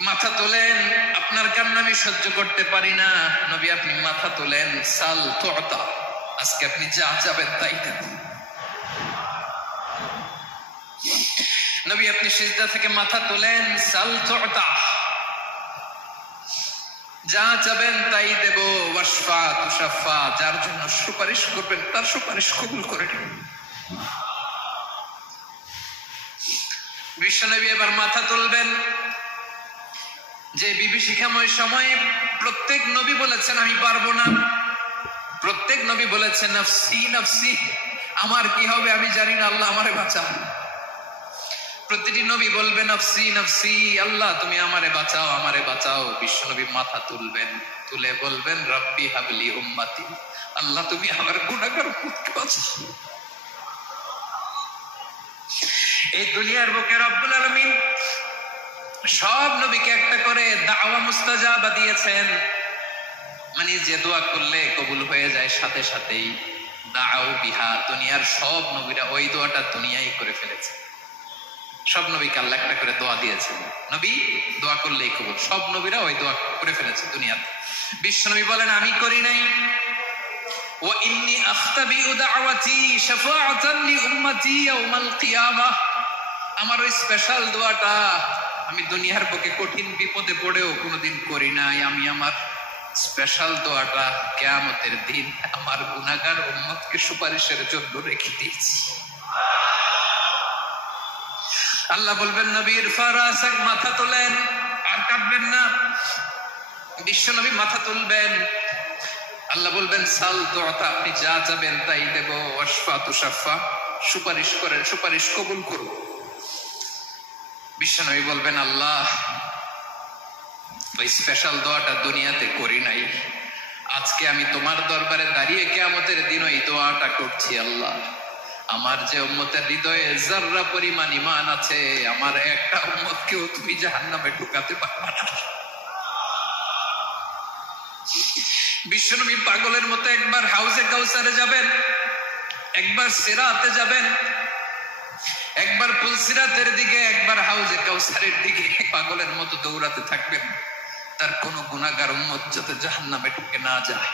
মাথা তোলেন, আপনার কান্না আমি সহ্য করতে পারি না। নবী আপনি মাথা তোলেন, সাল তুতা, আজকে আপনি যা চাবেন তাই দেন। নবী আপনি সিজদা থেকে মাথা তোলেন, সাল তুতা, যা চাবেন তাই দেব। ওয়াশফা তুশাফা, যার জন্য সুপারিশ করবেন তার সুপারিশ কবুল করে নেবেন। বিশ্বনবী এবার মাথা তুলবেন। যে বিভীষিকাময় সময়ে প্রত্যেক নবী বলেছেন আমি পারবো না, প্রত্যেক নবী বলেছেন নফসি নফসি, আমার কি হবে আমি জানি না, আল্লাহ আমারে বাঁচাও। প্রতিটি নবী বলবে নফসি নফসি, আল্লাহ তুমি আমারে বাঁচাও আমারে বাঁচাও। বিশ্বনবী মাথা তুলবেন, তুলে বলবেন রব্বি হাবলি উম্মতি, আল্লাহ তুমি আমার গুনাহগার উম্মতকে বাঁচাও। এই দুনিয়ার বুকে রব্বুল আলামিন সব নবীকে একটা করে দাওয়া মুস্তাজাবা দিয়েছেন, মানে যে দোয়া করলে কবুল হয়ে যায় সাথে সাথেই। দাও বিহা, দুনিয়ার সব নবীরা ওই দোয়াটা দুনিয়ায় করে ফেলেছে। সব নবীকে আল্লাহ একটা করে দোয়া দিয়েছেন, নবী দোয়া করলেই কবুল। সব নবীরা ওই দোয়া করে ফেলেছে দুনিয়াতে। বিশ্ব নবী বলেন আমি করি নাই। ওয়া ইন্নী আখতাবিউ দাওয়াতি শাফাআতান লি উম্মতি ইয়াউমাল কিয়ামাহ, আমার ওই স্পেশাল দোয়াটা আমি দুনিয়ার বুকে কঠিন বিপদে পড়েও কোনোদিন করি নাই। আমি আমার স্পেশাল দোয়াটা কিয়ামতের দিন আমার গুনাহগার উম্মতকে সুপারিশের জন্য রেখে দিয়েছি। আল্লাহ বলবেন নবীর ফারাসাক, মাথা তোলেন, আর কাঁদবেন না। বিশ্ব নবী মাথা তুলবেন, আল্লাহ বলবেন সাল তুতা, আপনি যা চাবেন তাই দেব। ওয়াশফা তুশাফা, সুপারিশ করেন সুপারিশ কবুল করুন। বিশ্ব নবী বলবেন আল্লাহ ওই স্পেশাল দোয়াটা দুনিয়াতে করি নাই, আজকে আমি তোমার দরবারে দাঁড়িয়ে কিয়ামতের দিন ওই দোয়াটা করছি। আল্লাহ আমার যে উম্মতের হৃদয়ে যাররা পরিমাণ ঈমান আছে, আমার একটা উম্মতকেও তুমি জাহান্নামে ঢুকাতে পারবে না। বিশ্বনবী পাগলের মতো একবার হাউজে কাউসারে যাবেন, একবার সিরাতে যাবেন, একবার পুলসিরাতের দিকে, একবার হাউজে কাউসারের দিকে পাগলের মতো দৌড়াতে থাকবেন। তার কোন গুনাহগার উম্মত যাতে জাহান্নামে ঢুকে না যায়,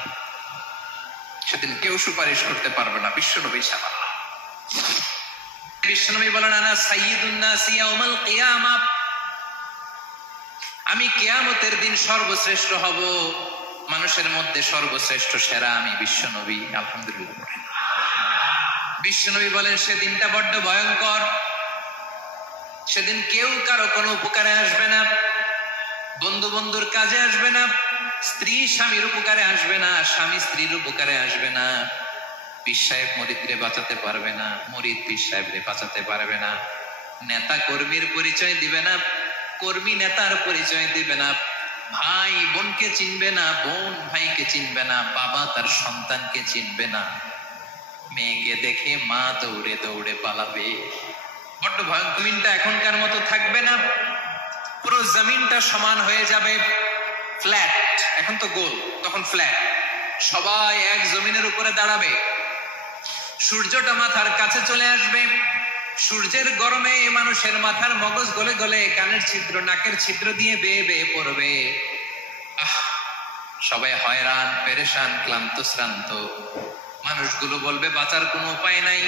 সেদিন কেউ সুপারিশ করতে পারবে না বিশ্বনবী ছাড়া। বিশ্বনবী বলেন আনা সাইয়্যিদুন নাস ইয়াউমাল কিয়ামা, আমি কিয়ামতের দিন সর্বশ্রেষ্ঠ হব, মানুষের মধ্যে সর্বশ্রেষ্ঠ সেরা আমি বিশ্বনবী। আলহামদুলিল্লাহ। বিশ্বনবী বলেন সেদিনটা বড্ড ভয়ঙ্কর, সেদিন কেউ কারো কোনো উপকারে আসবে না, বন্ধু বন্ধুর কাজে আসবে না, স্ত্রী স্বামীর উপকারে আসবে না, স্বামী স্ত্রীর উপকারে আসবে না, পীর সাহেব মুরিদরে বাঁচাতে পারবে না, মুরিদ পীর সাহেবরে বাঁচাতে পারবে না, নেতা কর্মীর পরিচয় দিবে না, কর্মী নেতার পরিচয় দিবে না, ভাই বোনকে চিনবে না, বোন ভাইকে চিনবে না, বাবা তার সন্তানকে চিনবে না, মেয়েকে দেখে মা দৌড়ে দৌড়ে পালাবে। বড্ড ভয়ঙ্কর। জমিনটা এখনকার মতো থাকবে না, পুরো জমিনটা সমান হয়ে যাবে, ফ্ল্যাট। এখন তো গোল, তখন ফ্ল্যাট। সবাই এক জমিনের উপরে দাঁড়াবে, সূর্যটা মাথার কাছে চলে আসবে, সূর্যের গরমে মানুষের মাথার মগজ গলে গলে কানের ছিদ্র নাকের ছিদ্র দিয়ে বেয়ে বেয়ে পড়বে। সবাই হয়রান পেরেশান ক্লান্ত শ্রান্ত। মানুষগুলো বলবে বাঁচার কোনো উপায় নাই।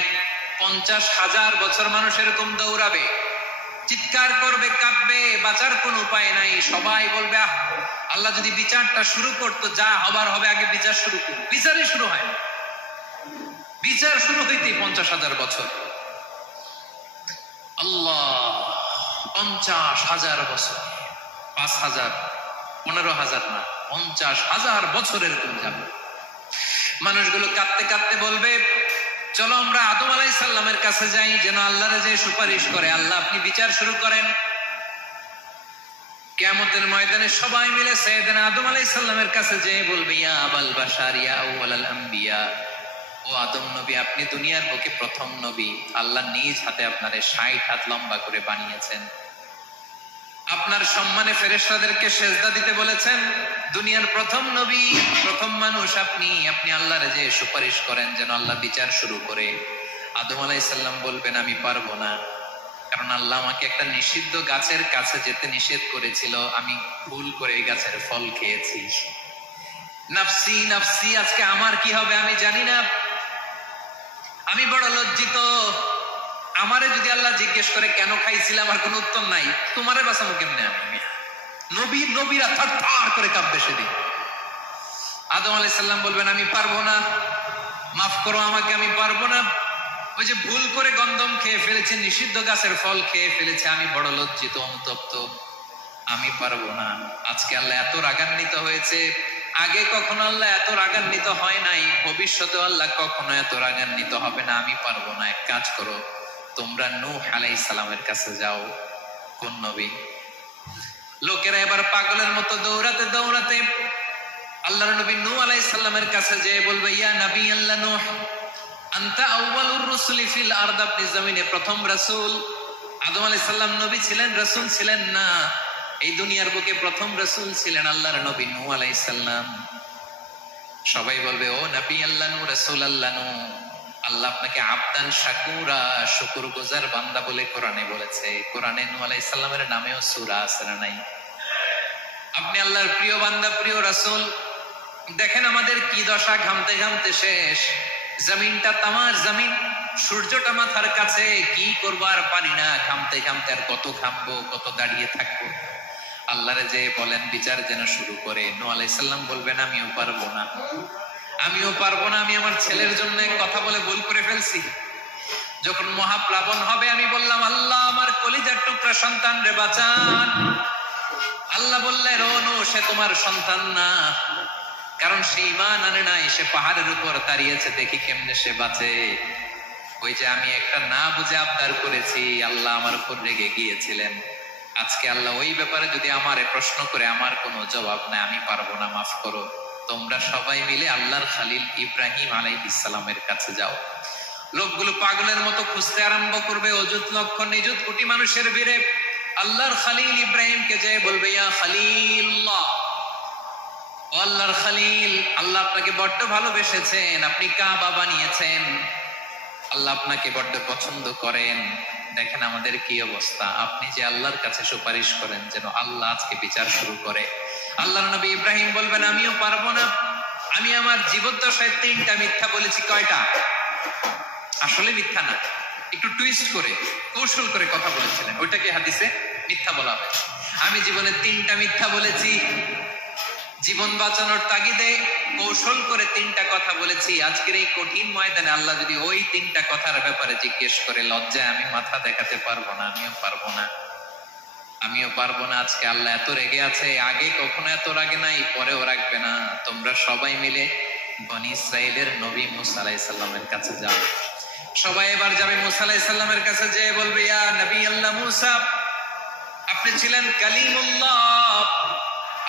50,000 বছর মানুষ এরকম দৌড়াবে, চিৎকার করবে, কাঁদবে, বাঁচার কোনো উপায় নাই। সবাই বলবে আল্লাহ যদি বিচারটা শুরু করতো, যা হবার হবে, আগে বিচার শুরু করুন। বিচারই শুরু হয়, বিচার শুরু হইতে 50,000 বছর। আল্লাহ 50,000 বছর, 5,000, 15,000 না, 50,000 বছর এরকম যাবে। মানুষগুলো কাঁদতে কাঁদতে বলবে চলো আমরা আদম আলাইহিস সালামের কাছে যাই, যেন আল্লাহরে যে সুপারিশ করে, আল্লাহ আপনি বিচার শুরু করেন। কিয়ামতের ময়দানে সবাই মিলে সাইয়েদনা আদম আলাইহিস সালামের কাছে যেয়ে বলবে ইয়া আবাল বাশার ইয়া আউয়ালাল আম্বিয়া, ও আদম নবী আপনি দুনিয়ার বুকে প্রথম নবী, আল্লাহ নিজ হাতে আপনারে 60 হাত লম্বা করে বানিয়েছেন, আপনার সম্মানে ফেরেশতাদেরকে সেজদা দিতে বলেছেন, দুনিয়ার প্রথম নবী প্রথম মানুষ আপনি, আপনি আল্লাহরে যে সুপারিশ করেন যেন আল্লাহ বিচার শুরু করে। আদম আলাইহিস সালাম বলবেন আমি পারবো না, কারণ আল্লাহ আমাকে একটা নিষিদ্ধ গাছের কাছে যেতে নিষেধ করেছিল, আমি ভুল করে এই গাছের ফল খেয়েছি। নাফসি নাফসি, আজকে আমার কি হবে আমি জানি না, আমি বড় লজ্জিত। আমারে যদি আল্লাহ জিজ্ঞেস করে কেন খাইছিলাম, আমার কোনো উত্তর নাই, তোমারে বাঁচাবো কেমনে আমি? নবীরা থার করে কাঁপবে সেদিন। আদম আলাইহিস সালাম বলবেন আমি পারবো না, মাফ করো আমাকে, আমি পারবো না। ওই যে ভুল করে গন্ধম খেয়ে ফেলেছে, নিষিদ্ধ গাছের ফল খেয়ে ফেলেছে, আমি বড় লজ্জিত, অনুতপ্ত, আমি পারবো না। আজকে আল্লাহ এত রাগান্বিত হয়েছে, আগে কখনো আল্লাহ এত রাগান্বিত হয় নাই, ভবিষ্যতে আল্লাহ কখনো এত রাগান্বিত হবে না। আমি পারবো না। এক কাজ করো, তোমরা নূহ আলাইহিস সালামের কাছে যাও। কোন নবী? লোকেরা এবার পাগলের মতো দৌড়াতে দৌড়াতে আল্লাহর নবী নূহ আলাইহিস সালামের কাছে যেয়ে বলবে, ইয়া নবী আল্লাহ নূহ, আনতা আউয়ালুর রাসূলি ফিল আরদ, আপনি জমিনে প্রথম রাসূল। আদম আলাইহিস সালাম নবী ছিলেন, রাসূল ছিলেন না। এই দুনিয়ার বুকে প্রথম রাসূল ছিলেন আল্লাহর নবী নূহ আলাইহিস সালাম। সবাই বলবে, ও নবী আল্লাহ নূহ, রাসূল আল্লাহ নূহ, আল্লাহ আপনাকে আবদান শাকুরা, শুকরগুজার বান্দা বলে কোরআনে বলেছে। কোরআনে নূহ আলাইহিস সালামের নামেও সূরা আছে না নাই? আপনি আল্লাহর প্রিয় বান্দা, প্রিয় রাসূল। দেখেন আমাদের কি দশা, ঘামতে ঘামতে শেষ, জমিনটা তামার জমিন, সূর্যটা মাথার কাছে, কি করবো আর পারি না, ঘামতে ঘামতে আর কত ঘামবো, কত দাঁড়িয়ে থাকবো। আল্লাহরে যে বলেন বিচার যেন শুরু করে। নূহ আলাইহিস সালাম বলবেন আমিও পারবো না, আমিও পারবো না, আমি আমার ছেলের জন্য কথা বলে ভুল করে ফেলছি। যখন মহাপ্লাবন হবে আমি বললাম, আল্লাহ আমার কলিজার টুকরা সন্তান রে বাঁচান। আল্লাহ বললেন, ও নূহ, সে তোমার সন্তান না, কারণ সে ঈমান আনে নাই, সে পাহাড়ের উপর দাঁড়িয়েছে, দেখি কেমনে সে বাঁচে। ওই যে আমি একটা না বুঝে আবদার করেছি, আল্লাহ আমার উপর রেগে গিয়েছিলেন। আজকে আল্লাহ ওই ব্যাপারে যদি আমারে প্রশ্ন করে, আমার কোনো জবাব নাই, আমি পারবো না, মাফ করো। তোমরা সবাই মিলে আল্লাহর খালিল ইব্রাহিম আলাইহিস সালামের কাছে যাও। লোকগুলো পাগলের মতো খুঁজতে আরম্ভ করবে, অযুত লক্ষ নিযুত কোটি মানুষের ভিড়ে আল্লাহর খালিল ইব্রাহিমকে যেয়ে বলবে, ইয়া খালিল্লাহ, ও আল্লাহর খালিল, আল্লাহ আপনাকে বড্ড ভালোবেসেছেন, আপনি কাবা বানিয়েছেন, আল্লাহ আপনাকে বড্ড পছন্দ করেন। দেখেন আমাদের কি অবস্থা, আপনি যে আল্লাহর কাছে সুপারিশ করেন যেন আল্লাহ আজকে বিচার শুরু করে। আল্লাহর নবী ইব্রাহিম বলবেন, আমিও পারবো না, আমি আমার জীবদ্দশায় 3টা মিথ্যা বলেছি। কয়টা? আসলে মিথ্যা না, একটু টুইস্ট করে, কৌশল করে কথা বলেছিলেন, ওইটাকে হাদিসে মিথ্যা বলা হয়। আমি জীবনে 3টা মিথ্যা বলেছি, জীবন বাঁচানোর তাগিদে কৌশল করে 3টা কথা বলেছি। আজকের এই কঠিন ময়দানে আল্লাহ যদি ওই 3টা কথার ব্যাপারে জিজ্ঞেস করে, লজ্জায় আমি মাথা দেখাতে পারবো না, আমিও পারবো না, আমিও পারবো না। আজকে আল্লাহ এত রেগে আছে, আগে কখনো এত রাগে নাই, পরেও রাখবে না। তোমরা সবাই মিলে বনি ইসরাইলের নবী মূসা আলাইহিস সালামের কাছে যাও। সবাই এবার যাবে মূসা আলাইহিস সালামের কাছে, যেয়ে বলবে, ইয়া নবী আল্লাহ মূসা, আপনি ছিলেন কালিমুল্লাহ,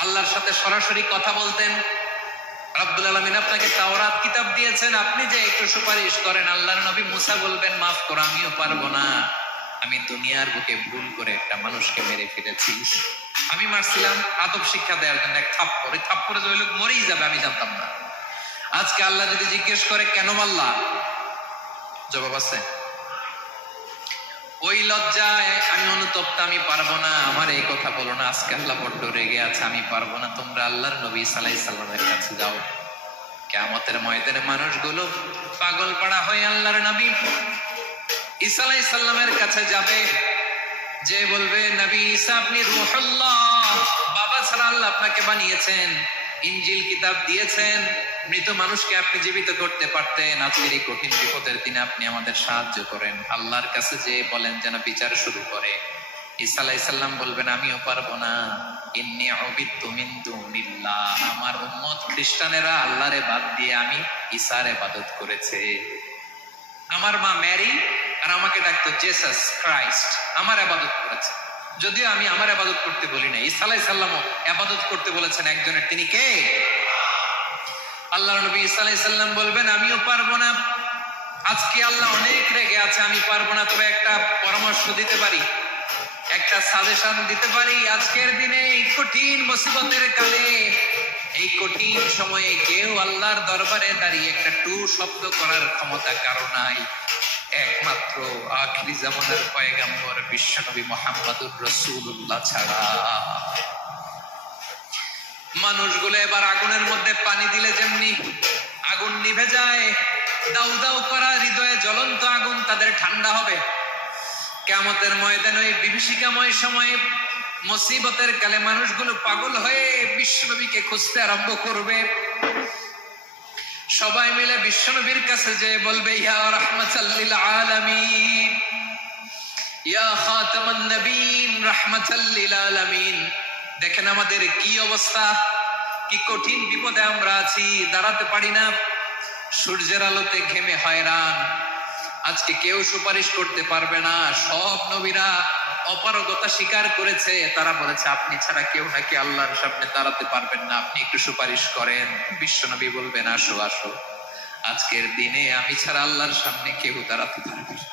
আল্লাহর সাথে সরাসরি কথা বলতেন, রব্বুল আলামিন আপনাকে তাওরাত কিতাব দিয়েছেন, আপনি যে একটু সুপারিশ করেন। আল্লাহর নবী মূসা বলবেন, মাফ করো, আমিও পারবো না, আমি দুনিয়ার বুকে ভুল করে একটা মানুষকে মেরে ফেলেছি। আমি মারছিলাম আদব শিক্ষা দেওয়ার জন্য এক থাপ্পড়, এই থাপ্পড়ে যে ওই লোক মরেই যাবে আমি জানতাম না। আজকে আল্লাহ যদি জিজ্ঞেস করে কেন মারলা, জবাব আছে? ওই লজ্জায় আমি অনুতপ্ত, আমি পারবো না, আমার এই কথা বলো না। আজকে আল্লাহ বড্ড রেগে আছে, আমি পারবো না। তোমরা আল্লাহর নবী ঈসা আলাইহিস সালামের কাছে যাও। কিয়ামতের ময়দানে মানুষগুলো পাগল পাড়া হয়ে আল্লাহর নবী ঈসা আলাইহিস সালামের কাছে যাবে, যে বলবে, নবী ঈসা আপনি রূহুল্লাহ, বাবা ছাড়া আল্লাহ আপনাকে বানিয়েছেন, ইনজিল কিতাব দিয়েছেন, মৃত মানুষকে আপনি জীবিত করতে পারতেন। আজকের এই কঠিন বিপদের দিনে আপনি আমাদের সাহায্য করেন। আল্লাহর কাছে যে বলেন যেন বিচার শুরু করে। ঈসা আলাইহিস সালাম বলবেন, আমিও পারবো না, ইন্নী উবিদতু মিন দুনিল্লাহ, আমার উম্মত খ্রিস্টানেরা আল্লাহরে বাদ দিয়ে আমি ঈসার ইবাদত করেছে। আমার মা মেরি আর আমাকে ডাকতো জেসাস ক্রাইস্ট, আমার ইবাদত করেছে, যদিও আমি আমার ইবাদত করতে বলি না। ঈসা আলাইহিস সালামও ইবাদত করতে বলেছেন একজনের, তিনি কে? আল্লাহর নবী ঈসা আলাইহিস সালাম বলবেন, আমিও পারবো না, আজকে আল্লাহ অনেক রেগে আছে, আমি পারবো না। তবে একটা পরামর্শ দিতে পারি, একটা সাজেশন দিতে পারি। আজকের দিনে এই কঠিন মুসিবতের কালে, এই কঠিন সময়ে কেউ আল্লাহর দরবারে দাঁড়িয়ে একটা টু শব্দ করার ক্ষমতা কারো নাই। একমাত্র আখিরি জামানার পয়গম্বর বিশ্বনবী মুহাম্মদুর রাসূলুল্লাহ ছাড়া। মানুষগুলো এবার আগুনের মধ্যে পানি দিলে যেমনি আগুন নিভে যায়, দাউ দাউ করা হৃদয়ে জ্বলন্ত আগুন তাদের ঠান্ডা হবে। কিয়ামতের ময়দানে ওই বিভীষিকাময় সময়ে মুসিবতের কালে মানুষগুলো পাগল হয়ে বিশ্বনবীকে খুঁজতে আরম্ভ করবে। সবাই মিলে বিশ্বনবীর কাছে যে বলবে, ইয়া রাহমাতাল লিল আলামিন, ইয়া খাতামান নবীন, রাহমাতাল লিল আলামিন। দেখেন আমাদের কি অবস্থা, কি কঠিন বিপদে আমরা আছি, দাঁড়াতে পারি না, সূর্যের আলোতে ঘেমে হয়রান। আজকে কেউ সুপারিশ করতে পারবে না। সব নবীরা অপারগতা স্বীকার করেছে, তারা বলেছে আপনি ছাড়া কেউ নাকি আল্লাহর সামনে দাঁড়াতে পারবেন না, আপনি একটু সুপারিশ করেন। বিশ্বনবী বলবেন, আসো আসো, আজকের দিনে আমি ছাড়া আল্লাহর সামনে কেউ দাঁড়াতে পারবে না।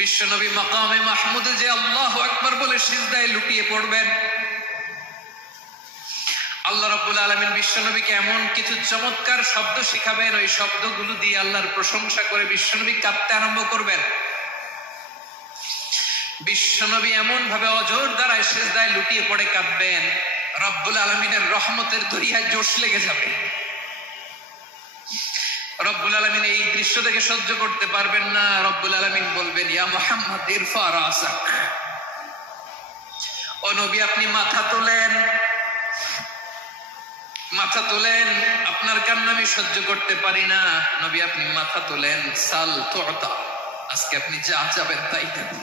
বিশ্বনবী মাকামে মাহমুদে যে আল্লাহু আকবার বলে সিজদায় লুটিয়ে পড়বেন। আল্লাহ রাব্বুল আলামিন বিশ্বনবীকে এমন কিছু চমৎকার শব্দ শিখাবেন, ওই শব্দগুলো দিয়ে আল্লাহর প্রশংসা করে বিশ্বনবী কাঁদতে আরম্ভ করবেন। বিশ্বনবী এমন ভাবে অঝোর দ্বারায় সিজদায় লুটিয়ে পড়ে কাঁদবেন, রব্বুল আলামিনের রহমতের দরিয়ায় জোশ লেগে যাবে। রব্বুল আলামিন এই দৃশ্য দেখে সহ্য করতে পারবেন না। রব্বুল আলামিন বলবেন, ইয়া মুহাম্মদ ইরফা রাসাক, ও নবী আপনি মাথা তোলেন, মাথা তোলেন, আপনার কান্না আমি সহ্য করতে পারি না। নবী আপনি মাথা তোলেন, সাল তুতা, আজকে আপনি যা চাবেন তাই দেবেন।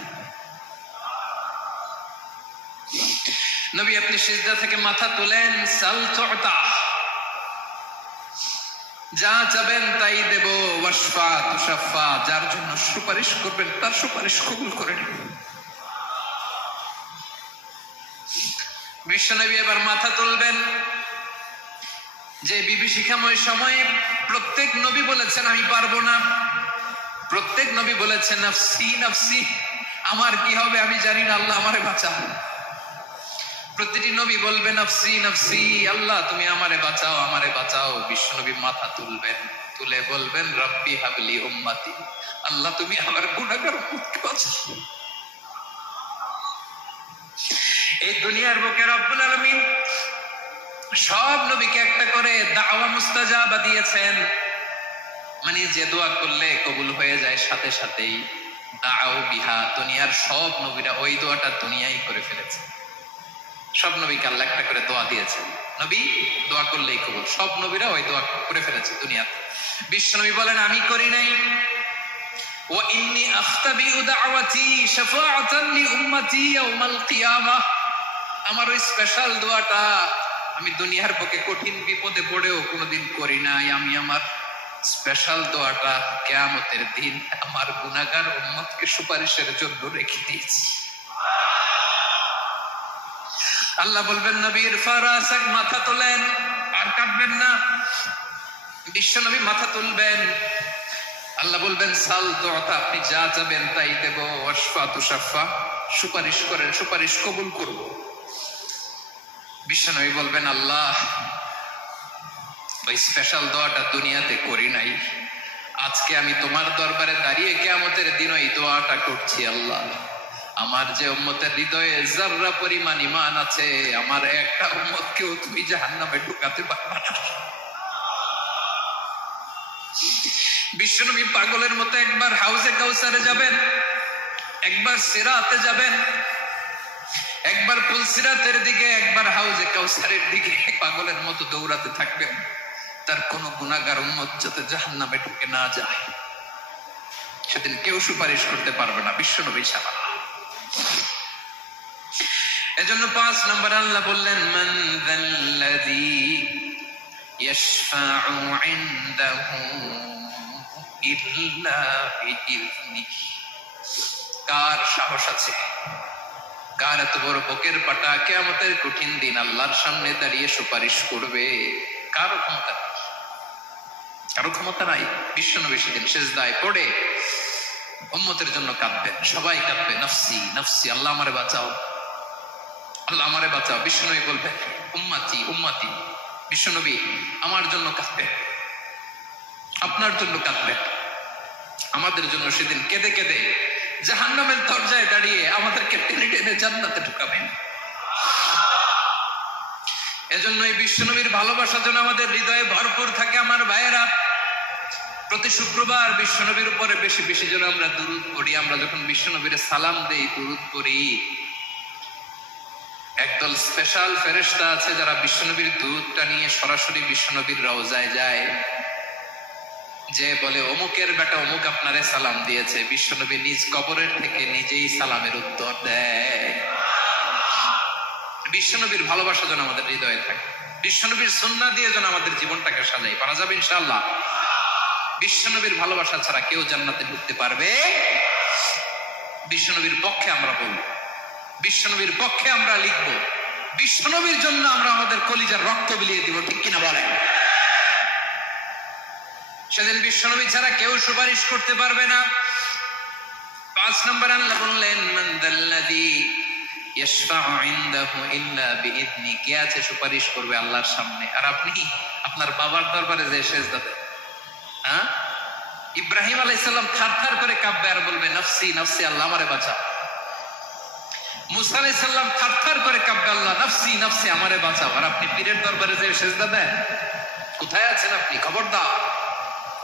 নবী আপনি সিজদা থেকে মাথা তোলেন, সাল তুতা, যা চাবেন তাই দেব। ওয়াশফা তুশাফা, যার জন্য সুপারিশ করবেন তার সুপারিশ কবুল করে নেব। বিশ্বনবী এবার মাথা তুলবেন। যে বিভীষিকাময় সময়ে প্রত্যেক নবী বলেছেন আমি পারবো না, প্রত্যেক নবী বলেছেন নাফসি নাফসি, আমার কি হবে আমি জানি না, আল্লাহ আমারে বাঁচাও। প্রতিটি নবী বলবে নাফসি নাফসি, আল্লাহ তুমি আমারে বাঁচাও আমারে বাঁচাও। বিশ্বনবী মাথা তুলবেন, তুলে বলবেন রব্বি হাবলি উম্মতি, আল্লাহ তুমি আমার গুনাহগার উম্মতকে বাঁচাও। এই দুনিয়ার বুকে রব্বুল আলামিন সব নবীকে একটা করে দাওয়া মুস্তাজাবা দিয়েছেন, মানে যে দোয়া করলে কবুল হয়ে যায় সাথে সাথেই। দাও বিহা, দুনিয়ার সব নবীরা ওই দোয়াটা দুনিয়ায় করে ফেলেছে। সব নবীকে আল্লাহ একটা করে দোয়া দিয়েছেন, নবী দোয়া করলেই কবুল। সব নবীরা ওই দোয়া করে ফেলেছে দুনিয়াতে। বিশ্বনবী বলেন আমি করি নাই। ওয়া ইন্নী আখতাবিউ দাওয়াতি শাফাআতান লি উম্মতি ইয়াউমাল কিয়ামাহ, আমার ওই স্পেশাল দোয়াটা আমি দুনিয়ার পক্ষে কঠিন বিপদে পড়েও কোনোদিন করি নাই। আমি আমার স্পেশাল দোয়াটা কিয়ামতের দিন আমার গুনাহগার উম্মতকে সুপারিশের জন্য রেখে দিয়েছি। আল্লাহ বলবেন নবীর ফারাসাক, মাথা তোলেন, আর কাঁদবেন না। বিশ্বনবী মাথা তুলবেন, আল্লাহ বলবেন সাল দোয়াটা, আপনি যা চাবেন তাই দেব। ওয়াশফা তুশাফা, সুপারিশ করেন, সুপারিশ কবুল করব। বিশ্বনবী বলবেন আল্লাহ ওই স্পেশাল দোয়াটা দুনিয়াতে করি নাই, আজকে আমি তোমার দরবারে দাঁড়িয়ে কিয়ামতের দিন ওই দোয়াটা করছি। আল্লাহ আমার যে উম্মতের হৃদয়ে যাররা পরিমাণ ঈমান আছে, আমার একটা উম্মতকেও তুমি জাহান্নামে ঢুকাতে পারবে না। বিশ্বনবী পাগলের মতো একবার হাউজে কাউসারে যাবেন, একবার সিরাতে যাবেন, একবার পুলসিরাতের দিকে, একবার হাউজে কাউসারের দিকে পাগলের মতো দৌড়াতে থাকবেন। তার কোন গুনাহগার উম্মত যাতে জাহান্নামে ঢুকে না যায়, সেদিন কেউ সুপারিশ করতে পারবে না বিশ্বনবী ছাড়া। এজন্য 5 নম্বর আল্লাহ বললেন মান যাল্লাযী ইয়াশফাউ ইনদাহু ইল্লা বিইযনিহি, কার সাহস আছে, কার এত বড় বুকের পাটা কিয়ামতের কঠিন দিন আল্লাহর সামনে দাঁড়িয়ে সুপারিশ করবে? কারো ক্ষমতা নেই, কারো ক্ষমতা নাই। বিশ্বনবী সেদিন সিজদায় পড়ে উম্মতের জন্য কাঁদবেন, সবাই কাঁদবে নাফসি নাফসি, আল্লাহ আমারে বাঁচাও আল্লাহ আমারে বাঁচাও। বিশ্বনবী বলবেন উম্মতি উম্মতি, বিশ্বনবী আমার জন্য কাঁদবেন। আপনার জন্য কাঁদবেন, আমাদের জন্য সেদিন কেঁদে কেঁদে জাহান্নামের দরজায় দাঁড়িয়ে আমাদেরকে টেনে টেনে জান্নাতে ঢুকাবেন। এজন্যই বিশ্বনবীর ভালোবাসা যেন আমাদের হৃদয়ে ভরপুর থাকে। আমার ভাইয়েরা, প্রতি শুক্রবার বিশ্বনবীর উপরে বেশি বেশি যেন আমরা দুরূদ পড়ি। আমরা যখন বিশ্বনবীর সালাম দেই, দুরূদ পড়ি, একদল স্পেশাল ফেরেশতা আছে যারা বিশ্বনবীর দুধটা নিয়ে সরাসরি বিশ্বনবীর রওজায় যায়, যে বলে অমুকের বেটা অমুক আপনারে সালাম দিয়েছে। বিশ্বনবী নিজ কবরের থেকে নিজেই সালামের উত্তর দেয়। বিশ্বনবীর ভালোবাসা যেন আমাদের হৃদয়ে থাকে, বিশ্বনবীর সুন্নাহ দিয়ে যেন আমাদের জীবনটাকে সাজাই। পারা যাবে ইনশাআল্লাহ। বিশ্বনবীর ভালোবাসা ছাড়া কেউ জান্নাতে ঢুকতে পারবে? বিশ্বনবীর পক্ষে আমরা বলবো, বিশ্বনবীর পক্ষে আমরা লিখবো, বিশ্বনবীর জন্য আমরা আমাদের কলিজার রক্ত বিলিয়ে দিব, ঠিক কিনা বলেন? সেদিন বিশ্বনবী ছাড়া কেউ সুপারিশ করতে পারবে না। 5 নম্বর আল্লাহ বললেন, মান দাল্লাযী ইয়াশফাউ ইনদাহু ইল্লা বিইذনি। কে আছে সুপারিশ করবে আল্লাহর সামনে আর আপনি আপনার বাবার দরবারে যে সেজদা দেন? হ্যাঁ, ইব্রাহিম আলাইহিস সালাম থারথার করে কাঁপবে আর বলবে নফসি নফসি, আল্লাহ আমারে বাঁচাও। মুসা আলাইহিস সালাম থারথার করে কাঁপবে, আল্লাহ নফসি নফসি, আমারে বাঁচাও। আর আপনি পীরের দরবারে যে সেজদা দেন? কোথায় আছেন আপনি? খবরদার,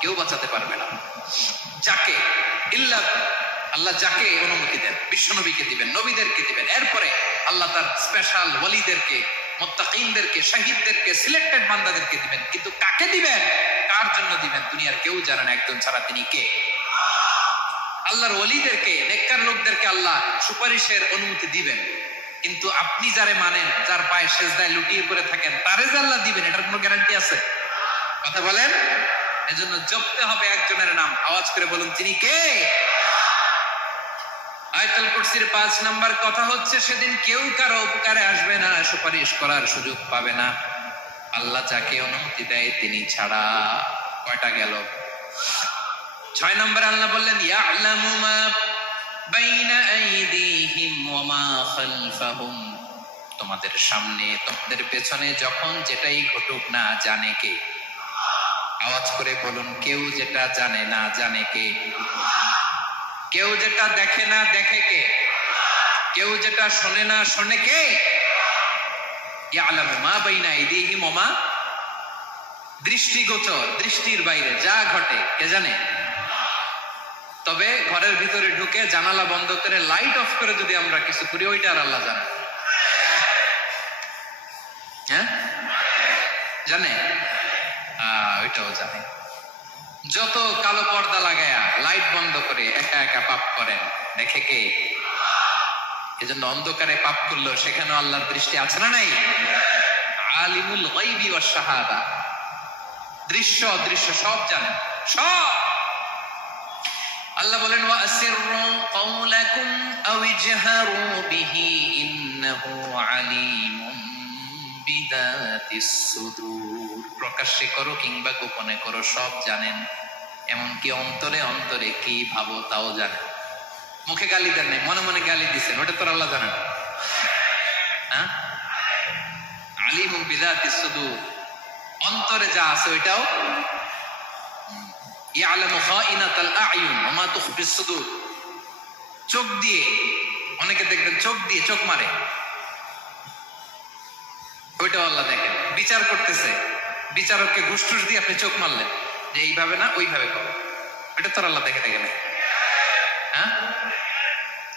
কেউ বাঁচাতে পারবে না। যাকে ইল্লা আল্লাহ যাকে অনুমতি দেন, বিশ্বনবীকে দিবেন, নবীদেরকে দিবেন। এরপরে আল্লাহ তার স্পেশাল ওয়ালিদেরকে, মুত্তাকিনদেরকে, শহীদদেরকে, সিলেক্টেড বান্দাদেরকে দিবেন। কিন্তু কাকে দিবেন, কার জন্য দিবেন, দুনিয়ার কেউ জানে না একজন ছাড়া। তিনি কে? আল্লাহর ওয়ালিদেরকে, নেককার লোকদেরকে আল্লাহ সুপারিশের অনুমতি দিবেন। কিন্তু আপনি যারে মানেন, যার পায়ে সেজদায় লুটিয়ে পড়ে থাকেন, তারে যে আল্লাহ দিবেন, এটার কোনো গ্যারান্টি আছে? কথা বলেন। এজন্য জপতে হবে একজনের নাম, আওয়াজ করে বলুন, তিনি কে? আয়াতুল কুরসির 5 নাম্বার কথা হচ্ছে, সেদিন কেউ কারো উপকারে আসবে না, সুপারিশ করার সুযোগ পাবে না, আল্লাহ যাকে অনুমতি দেয় তিনি ছাড়া। কয়টা গেল? 6 নম্বর আল্লাহ বললেন, ইয়ালামু মা বাইনা আইদিহিম ওয়া মা খালফাহুম। তোমাদের সামনে, তোমাদের পেছনে যখন যেটাই ঘটুক না, জানে কে? আওয়াজ করে বলুন, কেউ যেটা জানে না, জানে কে? কেউ যেটা দেখে না, দেখে কে? কেউ যেটা শোনে না, শোনে কে? ইয়ালামু মা বাইনা আইদিহিম ওয়া মা, দৃষ্টিগোচর, দৃষ্টির বাইরে যা ঘটে কে জানে? তবে ঘরের ভিতরে ঢুকে জানালা বন্ধ করে লাইট অফ করে যদি আমরা কিছু করি, ওইটা আর আল্লাহ জানে। হ্যাঁ, জানে, ওইটাও জানে। যত কালো পর্দা লাগায়া লাইট বন্ধ করে একা একা পাপ করেন, দেখে কে? এজন্য অন্ধকারে পাপ করলো সেখানে আল্লাহর দৃষ্টি আছে না নাই? আলিমুল গায়বি ওয়াশ শাহাদা, দৃশ্য অদৃশ্য সব জানেন, সব। আল্লাহ বলেন, ওয়া আসিররু কাওলাকুম আও ইজহারু বিহি ইন্নাহু আলিমুম বিযাতিস সুদূর। প্রকাশ্যে করো কিংবা গোপনে করো, সব জানেন। এমনকি অন্তরে অন্তরে কি ভাবো তাও জানেন। মুখে গালি দেন নাই, মনে মনে গালি দিচ্ছেন, ওটা তো আল্লাহ জানেন। হ্যাঁ, আলিমুম বিযাতিস সুদূর, অন্তরে যা আছে ওইটাও। ইয়ালামু খাইনাতাল আ'য়ুন ওয়া মা তুখফিস সুদূর। চোখ দিয়ে, অনেকে দেখবেন চোখ দিয়ে চোখ মারে, ওইটাও আল্লাহ দেখেন। বিচার করতেছে, বিচারককে ঘুষ টুস দিয়ে আপনি চোখ মারলেন যে এইভাবে না ওইভাবে করো, এটা তো আল্লাহ দেখে দেখে নেই। হ্যাঁ,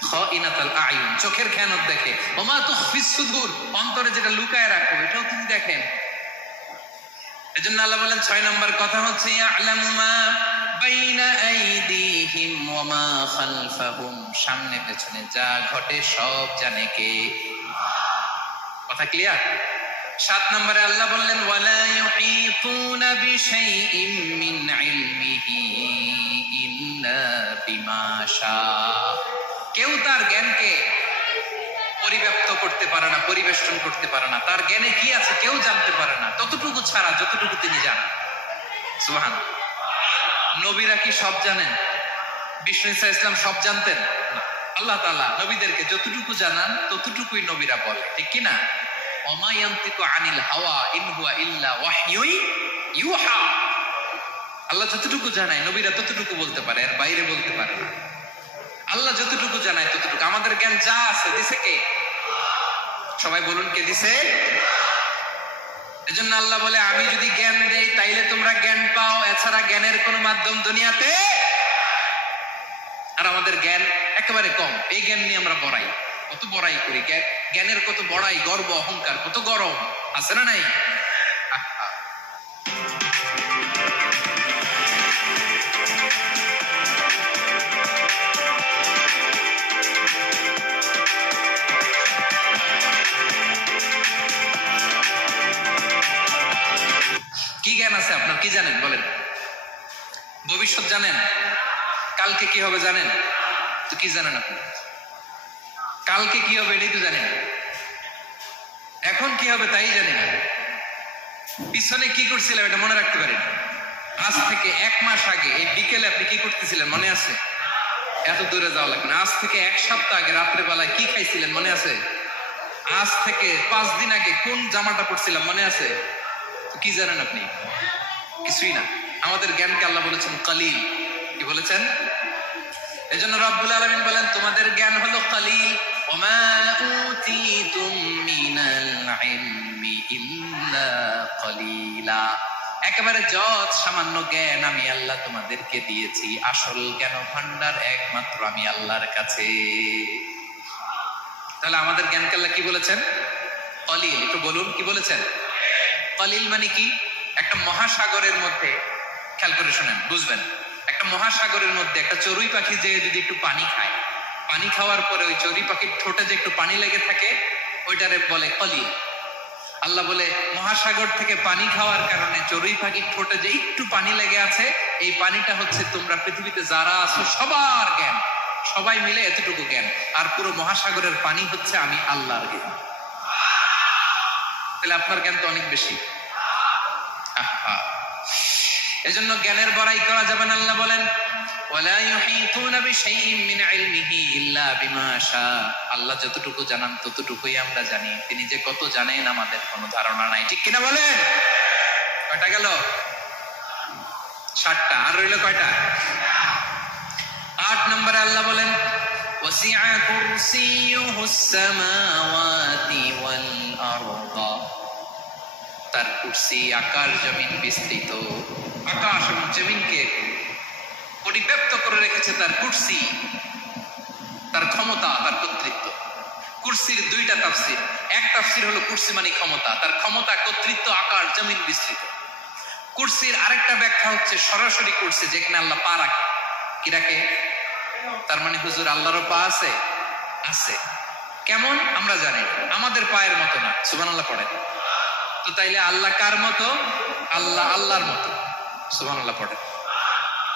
খাইনাতাল আ'য়ুন, চোখের খেয়ানত দেখে। ওয়া মা তুখফিস সুদূর, অন্তরে যেটা লুকায় রাখো এটাও তিনি দেখেন। এজন্য আল্লাহ বলেন 6 নম্বর কথা হচ্ছে, ইয়ালামু মা বাইনা আইদিহিম ওয়া মা খালফাহুম, সামনে পেছনে যা ঘটে সব জানে কে? কথা ক্লিয়ার? 7 নম্বরে আল্লাহ বললেন, ওয়ালা ইউহিতুনা বিশাইইম মিন ইলমিহি ইল্লা বিমা শা। কেউ তার জ্ঞানকে পরিব্যাপ্ত করতে পারে না, পরিবেষ্টন করতে পারে না। তার জ্ঞানে কি আছে কেউ জানতে পারে না, ততটুকু ছাড়া যতটুকু তিনি জানেন। সুবহানাল্লাহ। নবীরা কি সব জানেন? বিষ্ণু ঈসা ইসলাম সব জানতেন? আল্লাহ তাআলা নবীদেরকে যতটুকু জানান ততটুকুই নবীরা বলে, ঠিক কি না? ওমা ইয়ানতিকু আনিল হাওয়া ইন হুয়া ইল্লা ওয়াহয়ুন ইউহা। আল্লাহ যতটুকু জানায় নবীরা ততটুকু বলতে পারে, আর বাইরে বলতে পারে না। আল্লাহ যতটুকু জানায় ততটুকু। আমাদের জ্ঞান যা আছে দিছে কে? সবাই বলুন, কে দিছে? এজন্য আল্লাহ বলে, আমি যদি জ্ঞান দেই তাইলে তোমরা জ্ঞান পাও, এছাড়া জ্ঞানের কোন মাধ্যম দুনিয়াতে। আর আমাদের জ্ঞান একেবারে কম। এই জ্ঞান নিয়ে আমরা বড়াই, কত বড়াই করি। জ্ঞানের কত বড়াই, গর্ব, অহংকার, কত গরম আছে না নাই? কি জ্ঞান আছে আপনার? কি জানেন বলেন? ভবিষ্যৎ জানেন? কালকে কি হবে জানেন? তো কি জানেন আপনি? কালকে কি হবে এটাই তো জানেন। এখন কি হবে তাই জানি না। পিছনে কি করছিলাম এটা মনে রাখতে পারেন। আজ থেকে 1 মাস আগে এই বিকেলে আপনি কি করতেছিলেন মনে আছে? এত দূরে যাওয়া লাগবে না। আজ থেকে 1 সপ্তাহ আগে রাত্রে বেলায় কি খাইছিলেন মনে আছে? আজ থেকে 5 দিন আগে কোন জামাটা পরছিলাম মনে আছে? তো কি জানেন আপনি? কিছুই না। আমাদের জ্ঞানকে আল্লাহ বলেছেন কালিল। কি বলেছেন? এজন্য রব্বুল আলামিন বলেন, তোমাদের জ্ঞান হলো কালিল। ওমা উতিতুম মিনাল ইলমি ইল্লা কালিলা। একেবারে যত সামান্য জ্ঞান আমি আল্লাহ তোমাদেরকে দিয়েছি। আসল জ্ঞান ভান্ডার একমাত্র আমি আল্লাহর কাছে। তাহলে আমাদের জ্ঞানকে আল্লাহ কি বলেছেন? কালিল। একটু বলুন, কি বলেছেন? কালিল মানে কি? একটা মহাসাগরের মধ্যে, খেয়াল করে শুনেন বুঝবেন, একটা মহাসাগরের মধ্যে একটা চড়ুই পাখি যে যদি একটু পানি খায়, পানি খাওয়ার পরে ওই চড়ুই পাখির ঠোঁটে যে একটু পানি লেগে থাকে, ওইটারে বলে কালিল। আল্লাহ বলে, মহাসাগর থেকে পানি খাওয়ার কারণে চড়ুই পাখির ঠোঁটে যে একটু পানি লেগে আছে, এই পানিটা হচ্ছে তোমরা পৃথিবীতে যারা আছো সবার জ্ঞান। সবাই মিলে এতটুকু জ্ঞান। আর পুরো মহাসাগরের পানি হচ্ছে আমি আল্লাহর জ্ঞান। তাহলে আপনার জ্ঞান তো অনেক বেশি। এজন্য জ্ঞানের বড়াই করা যাবে না। আল্লাহ বলেন, ওয়ালা ইউহিতুনা বিশাইইন মিন ইলমিহি ইল্লা বিমা শা। আল্লাহ যতটুকু জানান ততটুকুই আমরা জানি। তিনি যে কত জানেন আমাদের কোনো ধারণা নাই। ঠিক কিনা বলেন? কয়টা গেল? 7টা। আর রইল কয়টা? 8 নম্বরে আল্লাহ বলেন, ওয়াসিআ কুরসিয়ুহুস সামাওয়াতি ওয়াল আরদা। তার কুরসি আকাশ জমিন বিস্তৃত। আকাশ এবং জমিনকে পরিব্যাপ্ত করে রেখেছে তার কুরসি, তার ক্ষমতা, তার কর্তৃত্ব। কুরসির 2টা তাফসীর। এক তাফসীর হলো কুরসি মানে ক্ষমতা, তার ক্ষমতা, কর্তৃত্ব, আকাশ জমিন বিস্তৃত। কুরসির আরেকটা ব্যাখ্যা হচ্ছে সরাসরি কুরসি, যেখানে আল্লাহ পা রাখে। কি রাখে? তার মানে হুজুর আল্লাহরও পা আছে? আছে। কেমন? আমরা জানি আমাদের পায়ের মতো না। সুবহানাল্লাহ পড়ে। তো তাইলে আল্লাহ কার মতো? আল্লাহ আল্লাহর মতো। সুবহানাল্লাহ পড়ে।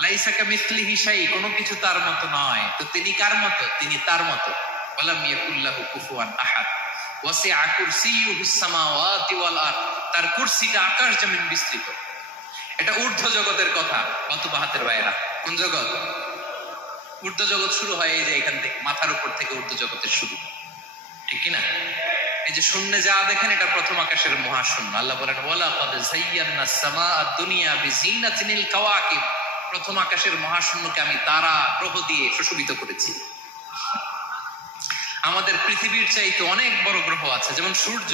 লাইসা কামিসলিহি শাই, কোনো কিছু তার মতো নয়। তো তিনি কার মতো? তিনি তার মতো। ওয়ালাম ইয়াকুল্লাহু কুফুয়ান আহাদ। ওয়াসিআ কুরসিয়ুহুস সামাওয়াতি ওয়াল আরদ। তার কুরসিটা আকাশ জমিন বিস্তৃত। এটা ঊর্ধ্ব জগতের কথা। কত বাহাতের ভাইরা, কোন জগৎ? ঊর্ধ্ব জগৎ শুরু হয় এই যে এখান থেকে, মাথার উপর থেকে ঊর্ধ্ব জগতের শুরু। ঠিক কিনা? এই যে শূন্যে যা দেখেন এটা প্রথম আকাশের মহাশূন্য। আল্লাহ বলেন, ওয়ালাকাদ যায়্যানাস সামাআদ দুনিয়া বিজিনাতিল কাওয়াকিব। প্রথম আকাশের মহাশূন্যকে আমি তারা, গ্রহ দিয়ে সুশোভিত করেছি। আমাদের পৃথিবীর চাইতে অনেক বড় গ্রহ আছে, যেমন সূর্য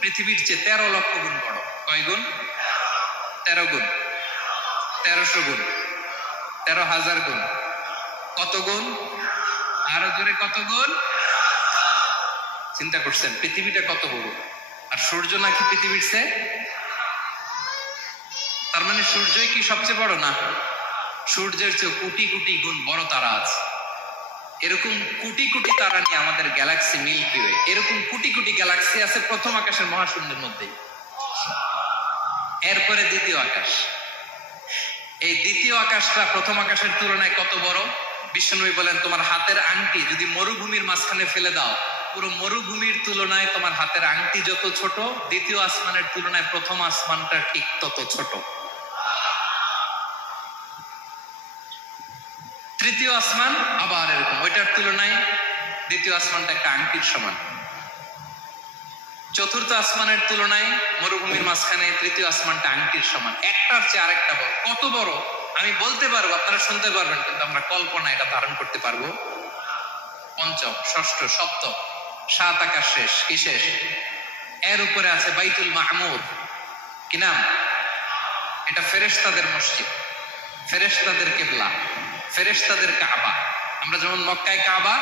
পৃথিবীর চেয়ে 13 লক্ষ গুণ বড়। কয় গুণ? 13 গুণ, 1300 গুণ, 13,000 গুণ। কত গুণ? আরো জোরে কত গুণ? চিন্তা করছেন পৃথিবীটা কত বড়, আর সূর্য নাকি পৃথিবীর চেয়ে? তার মানে সূর্যই কি সবচেয়ে বড়? না, সূর্যের চেয়ে কোটি কোটি গুণ বড় তারা আছে। এরকম কোটি কোটি তারা নিয়ে আমাদের গ্যালাক্সি মিল্কি ওয়ে। এরকম কোটি কোটি গ্যালাক্সি আছে প্রথম আকাশের মহাশূন্যের মধ্যে। এরপরে দ্বিতীয় আকাশ। এই দ্বিতীয় আকাশটা প্রথম আকাশের তুলনায় কত বড়? বিশ্বনবী বলেন, তোমার হাতের আংটি যদি মরুভূমির মাঝখানে ফেলে দাও, পুরো মরুভূমির তুলনায় তোমার হাতের আংটি যত ছোট, দ্বিতীয় আসমানের তুলনায় প্রথম আসমানটা ঠিক তত ছোট। তৃতীয় আসমান আবার এরকম, ওইটার তুলনায় দ্বিতীয় আসমানটা একটা আংটির সমান। চতুর্থ আসমানের তুলনায় মরুভূমির মাঝখানে তৃতীয় আসমানটা আংটির সমান। একটার চেয়ে আরেকটা বড়। কত বড়? আমি বলতে পারবো, আপনারা শুনতে পারবেন, কিন্তু আমরা কল্পনা এটা ধারণ করতে পারবো। পঞ্চম, ষষ্ঠ, সপ্তম, 7 আকাশ শেষ। কি শেষ? এর উপরে আছে বাইতুল মামুর। কি নাম? এটা ফেরেশতাদের মসজিদ, ফেরেশতাদের কিবলা, ফেরেশতাদের কাবা। আমরা যেমন মক্কায় কাবা,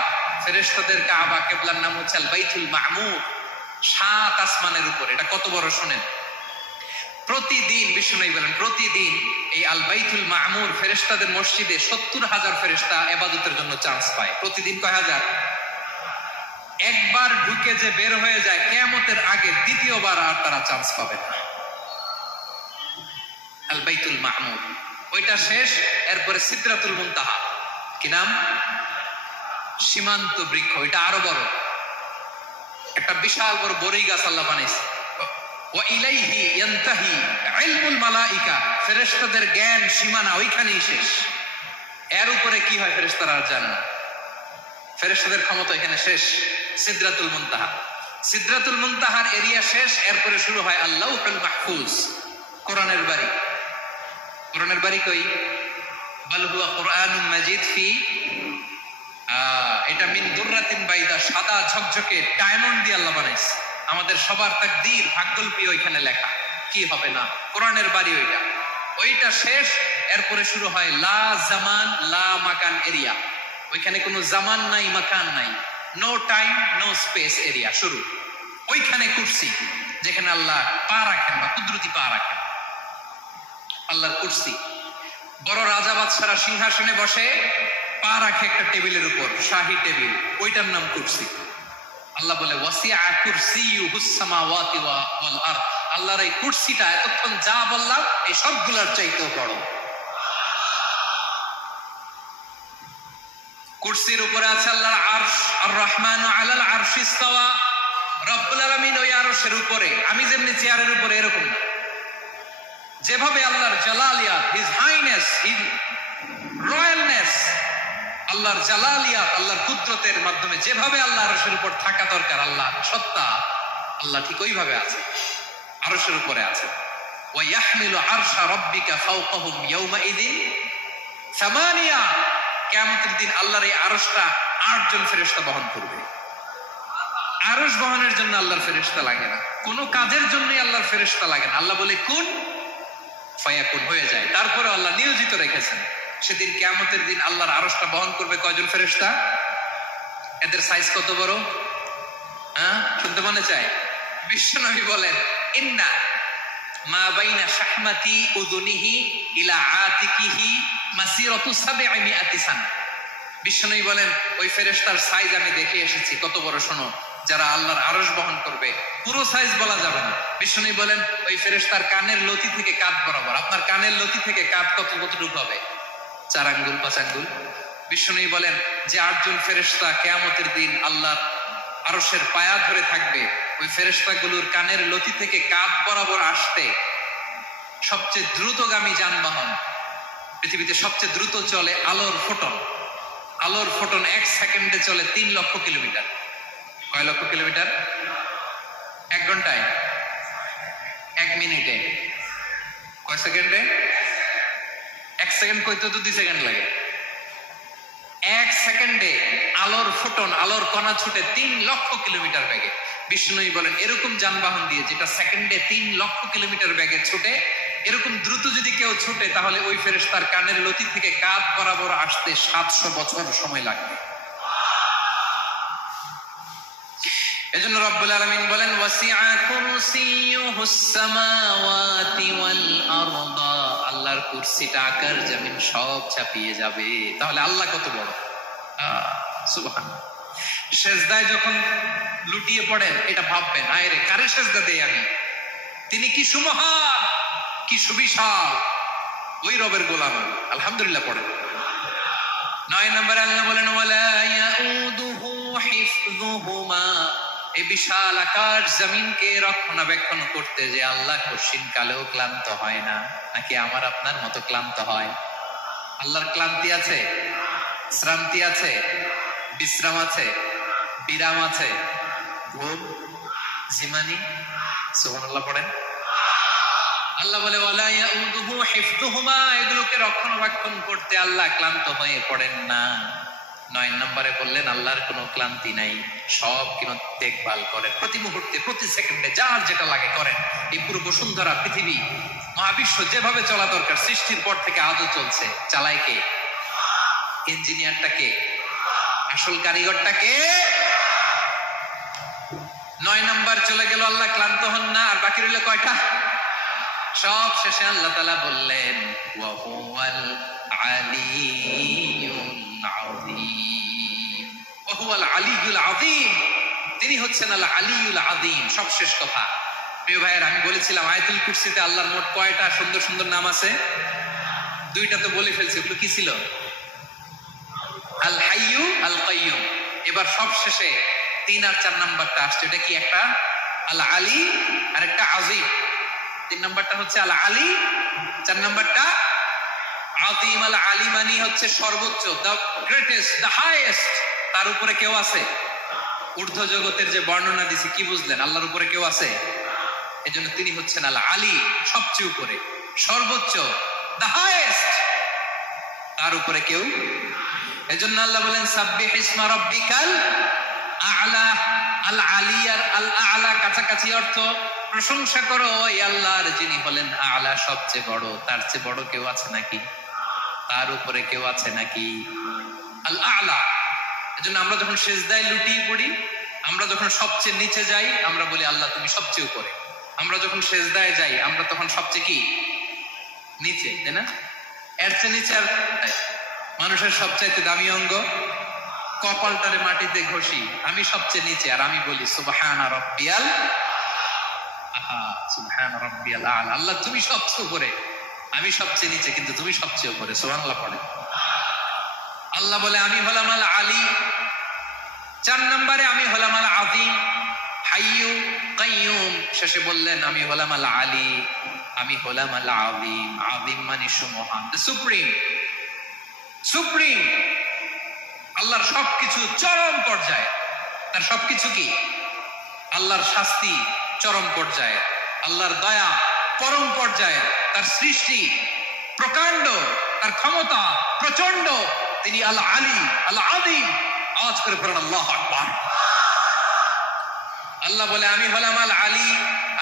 ফেরেশতাদের কাবা কিবলার নাম হচ্ছে আল বাইতুল মামুর। 7 আসমানের উপরে। এটা কত বড় শুনেন। প্রতিদিন বিষ্ণু বলেন, প্রতিদিন এই আল বাইতুল মামুর ফেরেশতাদের মসজিদে 70,000 ফেরেশতা ইবাদতের জন্য চান্স পায়। প্রতিদিন কয় হাজার? একবার ঢুকে যে বের হয়ে যায়, কিয়ামতের আগে দ্বিতীয়বার আর তারা চান্স পাবে না। আল বাইতুল মামুর ওইটা শেষ। এরপরে সিদরাতুল মুনতাহা। কি নাম? সীমান্ত বৃক্ষ। এটা আরো বড়, একটা বিশাল বড় বড়ই গাছ আল্লাহ বানাইছে। ওয়া ইলাইহি ইয়ানতাহি ইলমুল মালাইকা, ফেরেশতাদের জ্ঞান সীমানা ওইখানেই শেষ। এর উপরে কি হয় ফেরেশতারা আর জানে না। ফেরেশতাদের ক্ষমতা এখানে শেষ। সিদরাতুল মুনতাহা, সিদরাতুল মুনতাহার এরিয়া শেষ। এরপরে শুরু হয় আল্লাহুল মাহফুজ, কোরআনের বাড়ি। কোরআনের বাড়ি কই? বাল হুয়া কুরআনুম মাজিদ ফি, এটা মিন দুররাতিন বাইদা, সাদা ঝকঝকে ডায়মন্ড দিয়ে আল্লাহ বানাইছে। আমাদের সবার তাকদীর, ভাগ্যলিপি ওইখানে লেখা। কি হবে না, কোরআনের বাড়ি ওইটা। ওইটা শেষ। এরপরে শুরু হয় লা জামান লা মাকান এরিয়া। ওইখানে কোনো জামান নাই, মাকান নাই, no time no space area শুরু। ওইখানে কুরসি, যেখানে আল্লাহ পা রাখেন বা কুদরতি পা রাখেন, আল্লাহর কুরসি। বড় রাজা বাদশারা সিংহাসনে বসে পা রাখে একটা টেবিলের উপর, শাহী টেবিল, ওইটার নাম কুরসি। আল্লাহ বলে ওয়াসিআ কুরসিয়ুহুস সামাওয়াতি ওয়াল আরদ। আল্লাহর এই কুরসিটা এতক্ষণ যা বললাম এই সবগুলোর চাইতেও বড়। কুরসির উপরে আছে আল্লাহর আরশ। আর রহমানু আলাল আরশি ইস্তাওয়া। রব্বুল আলামিন ওই আরশের উপরে। আমি যেমনি চেয়ারের উপরে এরকম না। যেভাবে আল্লাহর জালালিয়াত, হিজ হাইনেস, হিজ রয়্যালনেস, আল্লাহর জালালিয়াত, আল্লাহর কুদরতের মাধ্যমে যেভাবে আল্লাহ আরশের উপর থাকা দরকার, আল্লাহ সত্তা, আল্লাহ ঠিক ওইভাবে আছে, আরশের উপরে আছে। ওয়া ইয়াহমিলু আরশা রাব্বিকা ফাওকাহুম ইয়াওমাইযিন সামানিয়া। কিয়ামতের দিন আল্লাহর এই আরশটা 8 জন ফেরেশতা বহন করবে। আরশ বহনের জন্য আল্লাহর ফেরেশতা লাগে না, কোনো কাজের জন্যই আল্লাহর ফেরেশতা লাগে না। আল্লাহ বলে কুন ফায়াকুন, হয়ে যায়। তারপরে আল্লাহ নিয়োজিত রেখেছেন। সেদিন কিয়ামতের দিন আল্লাহর আরশটা বহন করবে কয়জন ফেরেশতা? এদের সাইজ কত বড়? শুনতে মনে চায়? বিশ্বনবী বলেন ইন্না মা বাইনা শাহমাতি উযুনিহি ইলা আতিকিহি মাসিরাতু 700 সানা। বিশ্বনবী বলেন ওই ফেরেশতার সাইজ আমি দেখে এসেছি। কত বড় শোনো, যারা আল্লাহর আরশ বহন করবে। পুরো সাইজ বলা যাবে না। বিশ্বনবী বলেন ওই ফেরেশতার কানের লতি থেকে কাঁধ বরাবর। আপনার কানের লতি থেকে কাঁধ কতটুকু হবে? 4 আঙ্গুল 5 আঙ্গুল। বিশ্বনবী বলেন যে 8 জন ফেরেশতা কিয়ামতের দিন আল্লাহর আরশের পায়া ধরে থাকবে, ওই ফেরেশতাগুলোর কানের লতি থেকে কাঁধ বরাবর আসতে সবচেয়ে দ্রুতগামী যানবাহন, পৃথিবীতে সবচেয়ে দ্রুত চলে আলোর ফোটন। আলোর ফোটন 1 সেকেন্ডে চলে 3 লক্ষ কিলোমিটার। কয় লক্ষ কিলোমিটার? 1 ঘন্টায়? 1 মিনিটে? কয় সেকেন্ডে? 1 সেকেন্ড কইতে তো 2 সেকেন্ড লাগে। 1 সেকেন্ডে আলোর ফোটন, আলোর কণা ছুটে 3 লক্ষ কিলোমিটার বেগে। বিষ্ণুই বলেন এরকম যানবাহন দিয়ে, যেটা সেকেন্ডে 3 লক্ষ কিলোমিটার বেগে ছুটে, এরকম দ্রুত যদি কেউ ছুটে, তাহলে ওই ফেরেশতার কানের লতি থেকে কাঁধ বরাবর আসতে 700 বছর সময় লাগবে। এজন্য রব্বুল আলামিন বলেন ওয়াসিআ কুরসিয়ুহুস সামাওয়াতি ওয়াল আরদা। আল্লাহর কুরসিটা আকাশ জমিন সব চাপিয়ে যাবে। তাহলে আল্লাহ কত বড়! সুবহানাল্লাহ। সেজদায় যখন লুটিয়ে পড়েন, এটা ভাববেন, আয় রে কারে সেজদা দেই আমি? তিনি কি সুমহান, কি সুবিশাল! ওই রবের গোলাম আলহামদুলিল্লাহ পড়েন। 9 নম্বরে আল্লাহ বলেন ওয়ালা ইয়াউদুহু হিফযুহুমা। এই বিশাল আকাশ জমিনকে রক্ষণাবেক্ষণ করতে যে আল্লাহ কঠিন কালেও ক্লান্ত হয় না। নাকি আমার আপনার মতো ক্লান্ত হয়? আল্লাহর ক্লান্তি আছে, শ্রান্তি আছে, বিশ্রাম আছে, বিরাম আছে, ঘুম, জিমানি? সুবহানাল্লাহ পড়েন। আল্লাহ বলে ওয়ালা ইয়াউদুহু হিফযুহুমা, এগুলোকে রক্ষণাবেক্ষণ করতে আল্লাহ ক্লান্ত হয়ে পড়েন না। 9 নম্বরে বললেন আল্লাহর কোনো ক্লান্তি নাই, সব কিন্তু দেখভাল করেন, প্রতি মুহূর্তে প্রতি সেকেন্ডে যার যেটা লাগে করেন। এই পুরো বসুন্ধরা পৃথিবী মহাবিশ্ব যেভাবে চলা দরকার সৃষ্টির পর থেকে আজও চলছে। চালায় কে? ইঞ্জিনিয়ারটা কে? আসল কারিগরটা কে? 9 নাম্বার চলে গেল, আল্লাহ ক্লান্ত হন না। আর বাকি রইল কয়টা? সব শেষে আল্লাহ তাআলা বললেন ওয়া হুয়াল আলিয়ুল আযীম, ওয়া হুয়াল আলিয়ুল আযীম, তিনি হচ্ছেন আল আলিয়ুল আযীম। সবশেষ কথা প্রিয় ভাইয়ের, আমি বলেছিলাম আয়াতুল কুরসিতে আল্লাহর মোট কয়টা সুন্দর সুন্দর নাম আছে? 2টা তো বলে ফেলছি। ওগুলো কি ছিল? আল হাইয়ু আল কাইয়ুম। এবার সব শেষে 3 আর 4 নাম্বারটা আসছে। এটা কি? একটা আল আলী আর একটা আযীম। 3 নাম্বারটা হচ্ছে আল আলী, 4 নাম্বারটা আযীম। আল আলী মানে হচ্ছে সর্বোচ্চ, দ্য গ্রেটেস্ট, দ্য হাইয়েস্ট। তার উপরে কেউ আছে? ঊর্ধ্ব জগতের যে বর্ণনা দিছি, কি বুঝলেন? আল্লাহর উপরে কেউ আছে? এজন্য তিনি হচ্ছেন আল আলী, সবচেয়ে উপরে, সর্বোচ্চ, দ্য হাইয়েস্ট। তার উপরে কেউ। এজন্য আল্লাহ বলেন সাব্বিহ ইসমা রাব্বিকাল আ'লা। আল আলী আর আল আ'লা কাছাকাছি অর্থ। প্রশংসা করো ওই আল্লাহর যিনি হলেন আ'লা, সবচেয়ে বড়। তার চেয়ে বড় কেউ আছে নাকি? তার উপরে কেউ আছে নাকি? আল আ'লা। এজন্য আমরা যখন সিজদায় লুটিয়ে পড়ি, আমরা যখন সবচেয়ে নিচে যাই, আমরা বলি আল্লাহ তুমি সবচেয়ে উপরে। আমরা যখন সিজদায় যাই, আমরা তখন সবচেয়ে কি? নিচে, তাই না? এর চেয়ে নিচে আর মানুষের সবচাইতে দামি অঙ্গ কপালটারে মাটিতে ঘষি, আমি সবচেয়ে নিচে, আর আমি বলি সুবহান রাব্বিয়াল আহা, সুবহান রাব্বিয়াল আ'লা। আল্লাহ তুমি সবচেয়ে উপরে, আমি সবচেয়ে নিচে, কিন্তু তুমি সবচেয়ে উপরে। সুবহানাল্লাহ পড়ে। আল্লাহ বলে আমি হলাম আল আলী। 4 নম্বরে আমি হলাম আল আযীম, হাইয়ু কাইয়ুম। শেষে বললেন আমি হলাম আল আলী, আমি হলাম আল আযীম। আযীম মানে সুমহান, দ্য সুপ্রিম। সুপ্রিম আল্লাহর সবকিছু চরম পর্যায়ে। তার সবকিছু কি? আল্লাহর শাস্তি চরম পর্যায়ে, আল্লাহর দয়া পরম পর্যায়ে, তার সৃষ্টি প্রকাণ্ড, তার ক্ষমতা প্রচন্ড। তিনি আল আলী, আল আযীম। আওয়াজ করে পড়েন আল্লাহু আকবার। আল্লাহ বলে আমি হলাম আল আলী,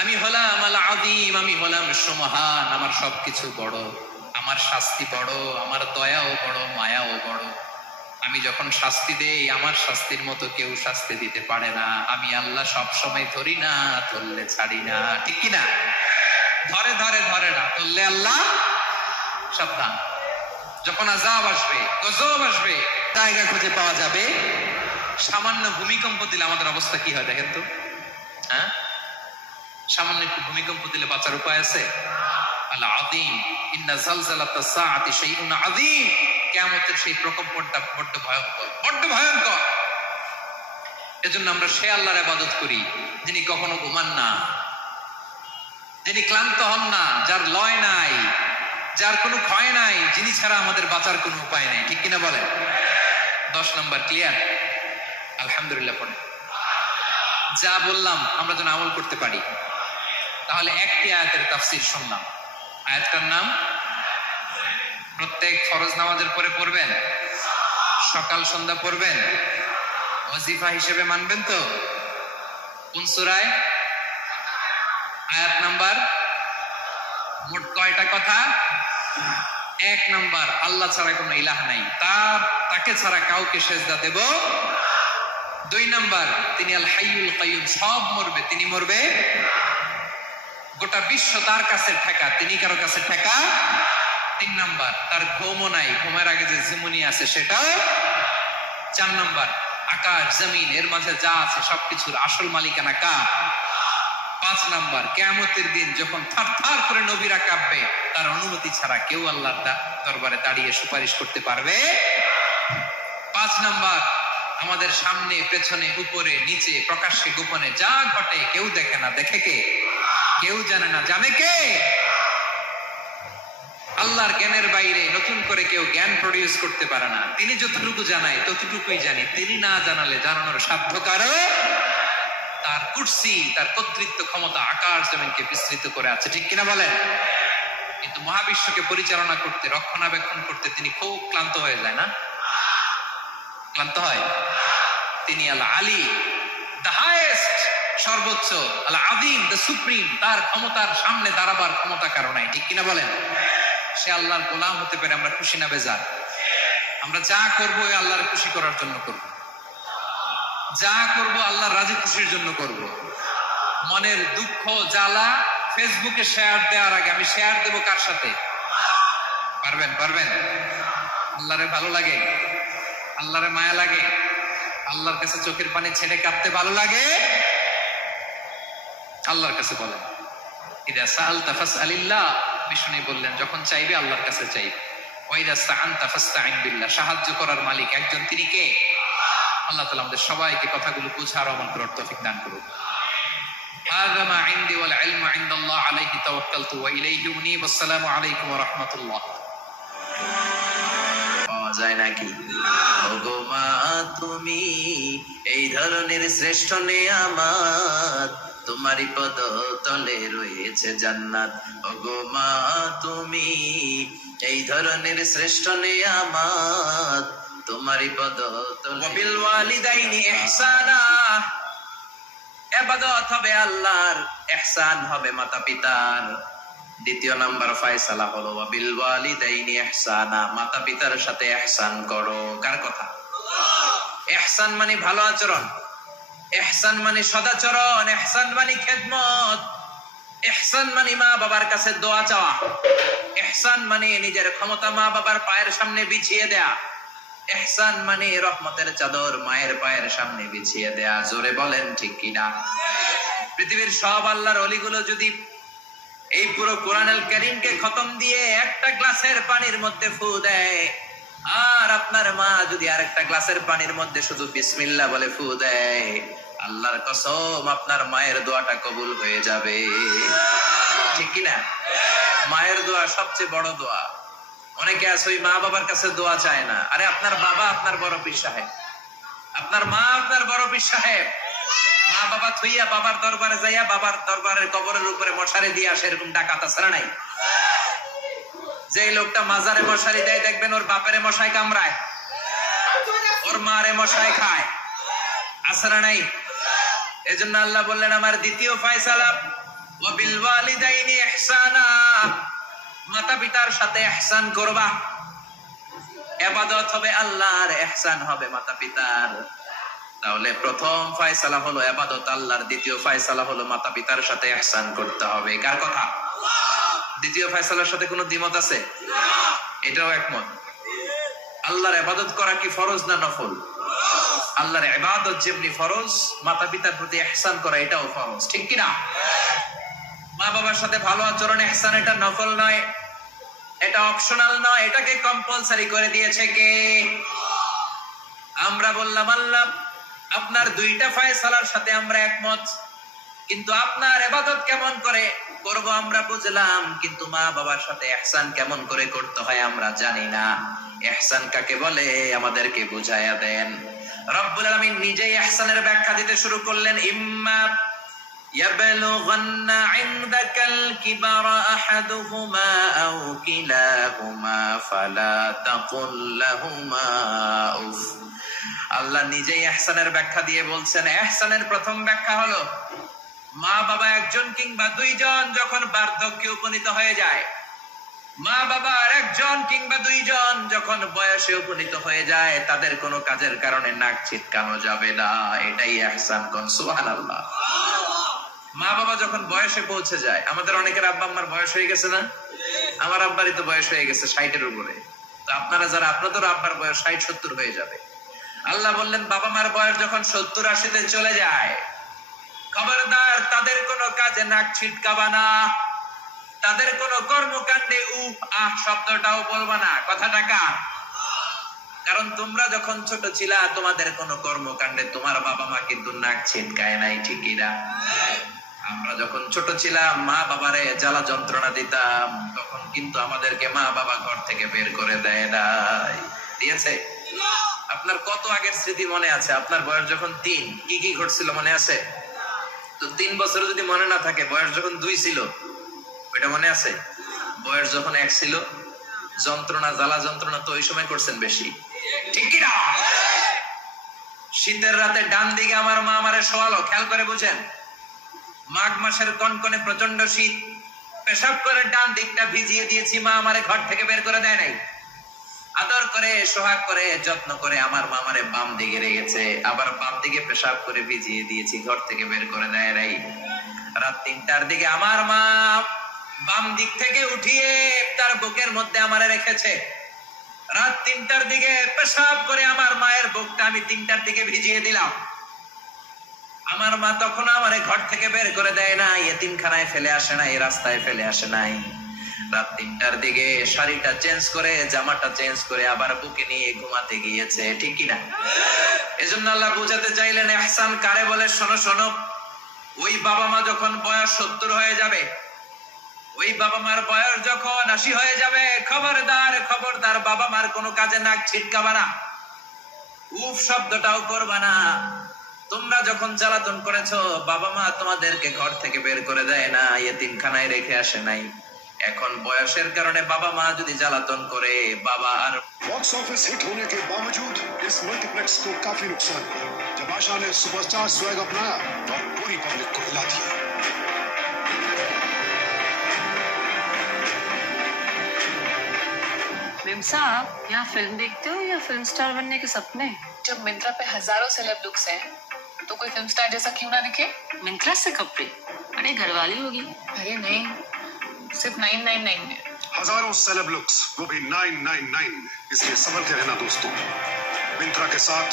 আমি হলাম আল আযীম, আমি হলাম সুমহান। আমার সবকিছু বড়, আমার শাস্তি বড়, আমার দয়াও বড়, মায়াও বড়। আমি যখন শাস্তি দেই, আমার শাস্তির মতো কেউ শাস্তি দিতে পারে না। আমি আল্লাহ সব সময় ধরি না, ধরলে ছাড়ি না। ঠিক কিনা? ধরে ধরে ধরে না, ধরলে আল্লাহ সাবধান। যখন আযাব আসবে, গজব আসবে, জায়গা খুঁজে পাওয়া যাবে। সামান্য ভূমিকম্প দিলে আমাদের অবস্থা কি হয় দেখেন তো? হ্যাঁ, সামান্য একটু ভূমিকম্প দিলে বাঁচার উপায় আছে? আল আযীম, ইন্না যালযালাতাস সাআতি শাইউন আযীম। কিয়ামতের সেই প্রকম্পনটা বড্ড ভয়ঙ্কর, বড্ড ভয়ঙ্কর। এজন্য আমরা সে আল্লাহর ইবাদত করি যিনি কখনো ঘুমান না, যিনি ক্লান্ত হন না, যার লয় নাই, যার কোনো ক্ষয় নাই, যিনি ছাড়া আমাদের বাঁচার কোনো উপায় নেই। ঠিক কিনা বলেন? 10 নম্বর ক্লিয়ার? আলহামদুলিল্লাহ পড়ে। যা বললাম আমরা যেন আমল করতে পারি। তাহলে একটি আয়াতের তাফসীর শুনলাম। আয়াতটার নাম প্রত্যেক ফরজ নামাজের পরে পড়বেন, সকাল সন্ধ্যা পড়বেন, ওয়াজিফা হিসেবে মানবেন তো? কোন সূরায়? আয়াত নাম্বার মোট কয়টা কথা? 1 নাম্বার, আল্লাহ ছাড়া কোনো ইলাহ নাই, তাকে ছাড়া কাউকে সেজদা দেব। 2 নাম্বার, তিনি আল হাইয়ুল কাইয়ুম, সব মরবে, তিনি মরবে। গোটা বিশ্ব তার কাছে ঠেকা, তিনি কারো কাছে ঠেকা। 3 নাম্বার, তার ঘুমও নাই, ঘুমের আগে যে জীবনী আছে সেটাও। 4 নাম্বার, আকাশ জমিন এর মাঝে যা আছে সবকিছুর আসল মালিকানা কার? 5 নাম্বার, কিয়ামতের দিন যখন থারথার করে নবীরা কাঁপবে, তার অনুমতি ছাড়া কেউ আল্লাহর দরবারে দাঁড়িয়ে সুপারিশ করতে পারবে? 5 নাম্বার, আমাদের সামনে পেছনে উপরে নিচে প্রকাশ্যে গোপনে যা ঘটে কেউ দেখে না, দেখে কে? কেউ জানে না, জানে কে? আল্লাহর জ্ঞানের বাইরে নতুন করে কেউ জ্ঞান প্রডিউস করতে পারে না। তিনি যতটুকু জানায় ততটুকুই জানি, তিনি না জানালে জানানোর সাধ্য কারো। তার কুরসি, তার কর্তৃত্ব ক্ষমতা আকাশ জমিনকে বিস্তৃত করে আছে, ঠিক কিনা বলেন? কিন্তু মহাবিশ্বকে পরিচালনা করতে, রক্ষণাবেক্ষণ করতে তিনি খুব ক্লান্ত হয়ে যায় না? ক্লান্ত হয়? তিনি আল আলী, দ্য হাইয়েস্ট, সর্বোচ্চ, আল আযীম, দ্য সুপ্রিম, তার ক্ষমতার সামনে দাঁড়াবার ক্ষমতা কারণে, ঠিক কিনা বলেন? সে আল্লাহর গোলাম হতে পেরে আমরা খুশি না বেজার? আমরা যা করবো আল্লাহর খুশি করার জন্য করব, যা করব আল্লাহর রাজি খুশির জন্য করব। মনের দুঃখ জ্বালা ফেসবুকে শেয়ার দেওয়ার আগে আমি শেয়ার দেব কার সাথে? পারবেন? পারবেন? আল্লাহরে ভালো লাগে, আল্লাহরে মায়া লাগে, আল্লাহর কাছে চোখের পানি ছেড়ে কাঁদতে ভালো লাগে? আল্লাহর কাছে বলেন, ইদা সাআলতা ফাসআলিল্লাহ, বিষ্ণু বললেন যখন চাইবে আল্লাহর কাছে চাইবে। ওয়া ইদা ইসতাআনতা ফাসতাঈন বিল্লাহ, সাহায্য করার মালিক একজন, তিনি কে? আল্লাহ তাআলা আমাদের সবাইকে কথাগুলো বুঝার আমল করার তৌফিক দান করুন। হাযা মা ইনদি ওয়াল ইলমু ইনদাল্লাহ আলাইহি তাওয়াক্কালতু ওয়া ইলাইহি উনীব। আসসালামু আলাইকুম ওয়া রাহমাতুল্লাহ। যায় নাকি? ওগো মা তুমি এই ধরনের শ্রেষ্ঠ নেয়ামত, তোমারই পদ তলে রয়েছে জান্নাত। ওগো মা তুমি এই ধরনের শ্রেষ্ঠ নেয়ামত, তোমারই পদ তলে। ওয়াবিল ওয়ালিদাইনি ইহসানা, ইবাদত হবে আল্লাহর, ইহসান হবে মাতা পিতার। দ্বিতীয় নাম্বার ফয়সালা হলো ওয়াবিল ওয়ালিদাইনি ইহসানা, মাতা পিতার সাথে ইহসান করো। কার কথা? ইহসান মানে ভালো আচরণ, ইহসান মানে সদাচরণ, ইহসান মানে খেদমত, ইহসান মানে মা বাবার কাছে দোয়া চাওয়া, ইহসান মানে নিজের ক্ষমতা মা বাবার পায়ের সামনে বিছিয়ে দেয়া, ইহসান মানে রহমতের চাদর মায়ের পায়ের সামনে বিছিয়ে দেয়া। জোরে বলেন ঠিক কিনা? পৃথিবীর সব আল্লাহর ওলিগুলো যদি এই পুরো কোরআনুল কারীমকে খতম দিয়ে একটা গ্লাসের পানির মধ্যে ফু দেয়, আর আপনার মা যদি আরেকটা গ্লাসের পানির মধ্যে শুধু বিসমিল্লাহ বলে ফু দেয়, আল্লাহর কসম আপনার মায়ের দোয়াটা কবুল হয়ে যাবে, ঠিক কিনা? মায়ের দোয়া সবচেয়ে বড় দোয়া। অনেকে আছে ওই মা বাবার কাছে দোয়া চায় না। আরে আপনার বাবা আপনার বড় পীর সাহেব, আপনার মা আপনার বড় পীর সাহেব। মা বাবা থইয়া বাবার দরবারে যাইয়া বাবার দরবারের কবরের উপরে মশারি দিয়ে আসে, এরকম ডাকাত আছে না নাই? যে লোকটা মাজারে মশারি দেয় দেখবেন ওর বাপেরে মশাই কামড়ায়, ওর মারে মশাই খায়, আছে না নাই? এজন্য আল্লাহ বললেন আমার দ্বিতীয় ফয়সালা ওয়াবিল ওয়ালিদাইনি ইহসানা, মাতা পিতার সাথে ইহসান করবা। ইবাদত হবে আল্লাহর, ইহসান হবে মাতা পিতার। তাহলে প্রথম ফয়সালা হলো ইবাদত আল্লাহর, দ্বিতীয় ফয়সালা হলো মাতা পিতার সাথে ইহসান করতে হবে। কার কথা? দ্বিতীয় ফয়সালার সাথে কোনো দ্বিমত আছে? এটাও একমত। আল্লাহর ইবাদত করা কি ফরজ না নফল? আল্লাহর ইবাদত যেমনি ফরজ, মাতা পিতার প্রতি ইহসান করা এটাও ফরজ, ঠিক কিনা? মা বাবার সাথে ভালো আচরণ ইহসান, এটা নফল নয়, এটা অপশনাল নয়, এটাকে কম্পালসারি করে দিয়েছে কে? আমরা বললাম আল্লাহ আপনার দুইটা ফয়সালার সাথে আমরা একমত, কিন্তু আপনার ইবাদত কেমন করে করব আমরা বুঝলাম, কিন্তু মা বাবার সাথে ইহসান কেমন করে করতে হয় আমরা জানি না। ইহসান কাকে বলে আমাদেরকে বুঝায়া দেন। রব্বুল আলামিন নিজেই ইহসানের ব্যাখ্যা দিতে শুরু করলেন। ইম্মা يبلغن عندك الكبر أحدهما أو كلاهما فلا تقل لهما أف। আল্লাহ নিজেই ইহসানের ব্যাখ্যা দিয়ে বলছেন, ইহসানের প্রথম ব্যাখ্যা হলো মা বাবা একজন কিংবা দুইজন যখন বার্ধক্যে উপনীত হয়ে যায়, মা বাবার একজন কিংবা দুইজন যখন বয়সে উপনীত হয়ে যায়, তাদের কোনো কাজের কারণে নাক ছিটকানো যাবে না, এটাই ইহসান। কোন সুবহানাল্লাহ। মা বাবা যখন বয়সে পৌঁছে যায়, আমাদের অনেকের আব্বা আম্মার বয়স হয়ে গেছে না? আমার আব্বারই তো বয়স হয়ে গেছে 60-এর উপরে। তো আপনারা যারা, আপনাদের আব্বার বয়স 60-70 হয়ে যাবে। আল্লাহ বললেন বাবা মার বয়স যখন 70-80-তে চলে যায়, খবরদার তাদের কোনো কাজে নাক ছিটকাবা না, তাদের কোনো কর্মকাণ্ডে উফ আহ শব্দটাও বলবা না। কথাটা কার? কারণ তোমরা যখন ছোট ছিলা তোমাদের কোনো কর্মকাণ্ডে তোমার বাবা মা কিন্তু নাক ছিটকায় নাই, ঠিকই না? আমরা যখন ছোট ছিলাম মা বাবারে জ্বালা যন্ত্রণা দিতাম, তখন কিন্তু আমাদেরকে মা বাবা ঘর থেকে বের করে দেয় নাই, দিয়েছে? আপনার কত আগের স্মৃতি মনে আছে? আপনার বয়স যখন 3, কি কি ঘটছিল মনে আছে? তো 3 বছর যদি মনে না থাকে, বয়স যখন 2 ছিল ওইটা মনে আছে? বয়স যখন 1 ছিল, যন্ত্রণা জ্বালা যন্ত্রণা তো ওই সময় করছেন বেশি, ঠিক কি না? শীতের রাতে ডান দিকে আমার মা আমারে শোয়ালো, খেয়াল করে বুঝেন। মাঘ মাসের কনকনে প্রচন্ড শীত, পেশাব করে ডান দিকটা ভিজিয়ে দিয়েছি, মা আমারে ঘর থেকে বের করে দেয় নাই। আদর করে সোহাগ করে যত্ন করে আমার মা আমারে বাম দিকে রেখেছে, আবার বাম দিকে পেশাব করে ভিজিয়ে দিয়েছি, ঘর থেকে বের করে দেয় নাই। রাত 3টার দিকে আমার মা বাম দিক থেকে উঠিয়ে তার বুকের মধ্যে আমারে রেখেছে। রাত 3টার দিকে পেশাব করে আমার মায়ের বুকটা আমি 3টার দিকে ভিজিয়ে দিলাম। আমার মা তখন আমারে ঘর থেকে বের করে দেয় না, এতিমখানায় ফেলে আসে নাই, রাস্তায় ফেলে আসে নাই। রাত 3টার দিকে শাড়িটা চেঞ্জ করে, জামাটা চেঞ্জ করে আবার বুকে নিয়ে ঘুমাতে গিয়েছে, ঠিক কিনা? এজন্য আল্লাহ বুঝাতে চাইলেন ইহসান কারে বলে। শোনো শোনো, ওই বাবা মা যখন বয়স 70 হয়ে যাবে, ওই বাবা মার বয়স যখন 80 হয়ে যাবে, খবরদার খবরদার বাবা মার কোনো কাজে নাক ছিটকাবা না, উফ শব্দটাও করবা না। তোমরা যখন জ্বালাতন করেছো, বাবা মা তোমাদেরকে ঘর থেকে বের করে দেয় না, এতিমখানায় রেখে আসে নাই। এখন বয়সের কারণে বাবা মা যদি জ্বালাতন করে, বাবা আর बॉक्स ऑफिस हिट होने के बावजूद इस मल्टीप्लेक्स को काफी नुकसान हुआ जब आशा ने सुपरस्टार स्वैग अपनाया और पूरी पब्लिक को हिला दिया। मेम साहब, यहाँ फिल्म देखते हो या फिल्म स्टार बनने के सपने? जब मिंत्रा पे हजारों सेलेब लुक्स हैं, तो कोई फिल्म स्टार जैसा क्यों ना दिखे? मिंत्रा से कपड़े? अरे घरवाली होगी। अरे नहीं, सिर्फ 999 में। हजारों सेलेब लुक्स, वो भी 999 में। इसलिए संभल के रहना दोस्तों। मिंत्रा के साथ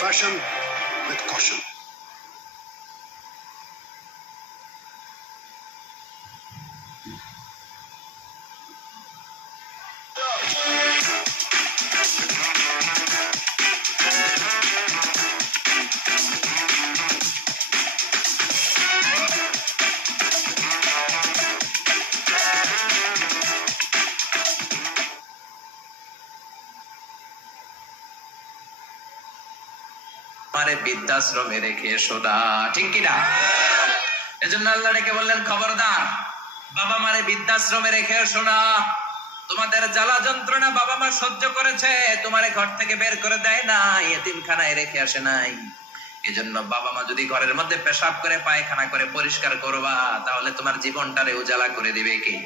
फैशन विद कॉशन। আমারে বৃদ্ধাশ্রমে রেখে এসো না, ঠিক কিনা? এজন্য আল্লাহ ডেকে বললেন খবরদার বাবা মারে বৃদ্ধাশ্রমে রেখে এসো না। তোমাদের জ্বালা যন্ত্রণা বাবা মা সহ্য করেছে, তোমারে ঘর থেকে বের করে দেয় না, এতিমখানায় রেখে আসে নাই। এজন্য বাবা মা যদি ঘরের মধ্যে পেশাব করে পায়খানা করে পরিষ্কার করবা, তাহলে তোমার জীবনটারে উজালা করে দিবে কি?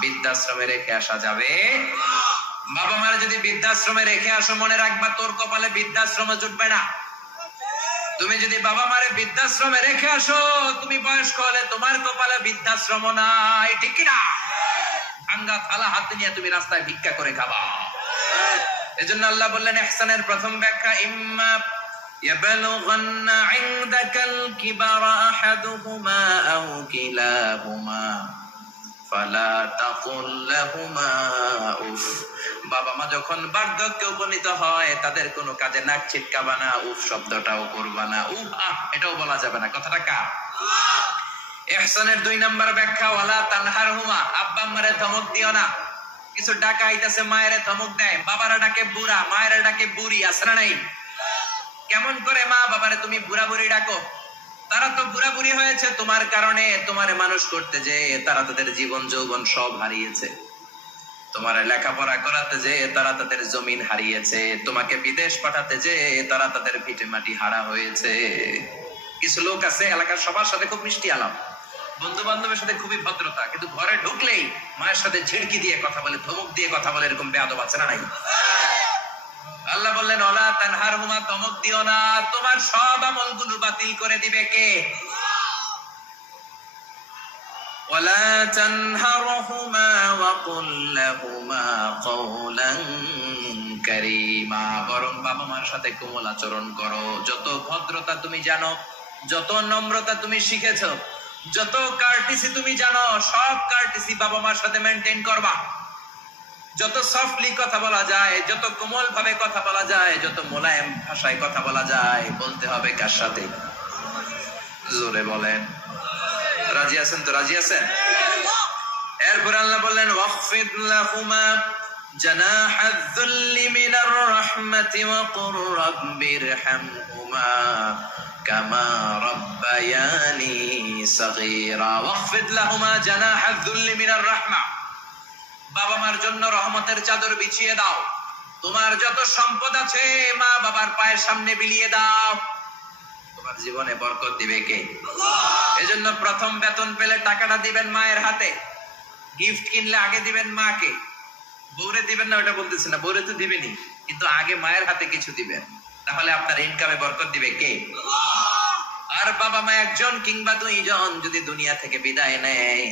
বৃদ্ধাশ্রমে রেখে আসা যাবে? বাবা মারা যদি বৃদ্ধাশ্রমে রেখে আসো, মনে রাখবা তোর কপালে বৃদ্ধাশ্রম জুটবে না। তুমি যদি বাবা মারে বৃদ্ধাশ্রমে রেখে আসো, তুমি বয়স্ক হলে তোমার কপালে বৃদ্ধাশ্রম নাই, ঠিক কিনা? ভাঙ্গা থালা হাতে নিয়ে তুমি রাস্তায় ভিক্ষা করে খাবা। এজন্য আল্লাহ বললেন ইহসানের প্রথম ব্যাখ্যা, ইম্মা ইয়াবলুগান্না ইনদাকাল কিবারা আহাদুহুমা আও কিলাহুমা ফালা তাকুল লাহুমা উফ। বাবা মা যখন বার্ধক্যে উপনীত হয়, তাদের কোনো কাজে নাক ছিটকাবা না, উফ শব্দটাও করবা না, উফ আহ এটাও বলা যাবে না। কথাটা কার? ইহসানের 2 নাম্বার ব্যাখ্যা, ওয়ালা তানহারহুমা, আব্বা আম্মারে ধমক দিও না। কিছু ডাকা আইতাছে, মায়েরে ধমক দেয়, বাবারা ডাকে বুড়া, মায়েরা ডাকে বুড়ি, আসরা নাই? কেমন করে মা বাবারে তুমি বুড়া বুড়ি ডাকো? তারা তো বুড়া বুড়ি হয়েছে তোমার কারণে। তোমারে মানুষ করতে যে তারা তাদের জীবন যৌবন সব হারিয়েছে, তোমার লেখাপড়া করাতে যে তারা তাদের জমিন হারিয়েছে, তোমাকে বিদেশ পাঠাতে যে তারা তাদের ভিটে মাটি হারা হয়েছে। কিছু লোক আছে এলাকার সবার সাথে খুব মিষ্টি আলাপ, বন্ধু বান্ধবের সাথে খুবই ভদ্রতা, কিন্তু ঘরে ঢুকলেই মায়ের সাথে ঝিড়কি দিয়ে কথা বলে, ধমক দিয়ে কথা বলে, এরকম বেয়াদব আছে না নাই? আল্লাহ বললেন ওয়ালা তানহারহুমা, ধমক দিও না, তোমার সব আমলগুলো বাতিল করে দিবে কে? ওয়ালা তানহারহুমা ওয়া কুল লাহুমা কওলান কারীমা, বরং বাবা মার সাথে কোমল আচরণ করো। যত ভদ্রতা তুমি জানো, যত নম্রতা তুমি শিখেছো, যত কার্টিসি তুমি জানো, সব কার্টিসি বাবা মার সাথে মেইনটেইন করবা। যত সফটলি কথা বলা যায়, যত কোমল ভাবে কথা বলা যায়, যত মোলায়েম ভাষায় কথা বলা যায়, বলতে হবে কার সাথে? জোরে বলেন, রাজি আছেন তো? রাজি আছেন? এরপর আল্লাহ বললেন ওয়াখফিদ লাহুমা জানাহায যুল্লি মিনার রাহমাতি ওয়া কুর রাব্বিরহামহুমা কামা রাব্বায়ানি সগীরা ওয়াখফিদ লাহুমা জানাহায যুল্লি মিনার রাহমা। বাবা মার জন্য রহমতের চাদর বিছিয়ে দাও। তোমার যত সম্পদ আছে মা বাবার পায়ের সামনে বিলিয়ে দাও। তোমার জীবনে বরকত দিবে কে? এজন্য প্রথম বেতন পেলে টাকাটা দিবেন মায়ের হাতে। গিফট কিনলে আগে দিবেন মাকে, বউরে দিবেন না ওটা বলতেছি না, বউরে তো দিবেনই, কিন্তু আগে মায়ের হাতে কিছু দিবেন, তাহলে আপনার ইনকামে বরকত দিবে কে? আর বাবা মা একজন কিংবা দুইজন যদি দুনিয়া থেকে বিদায় নেয়,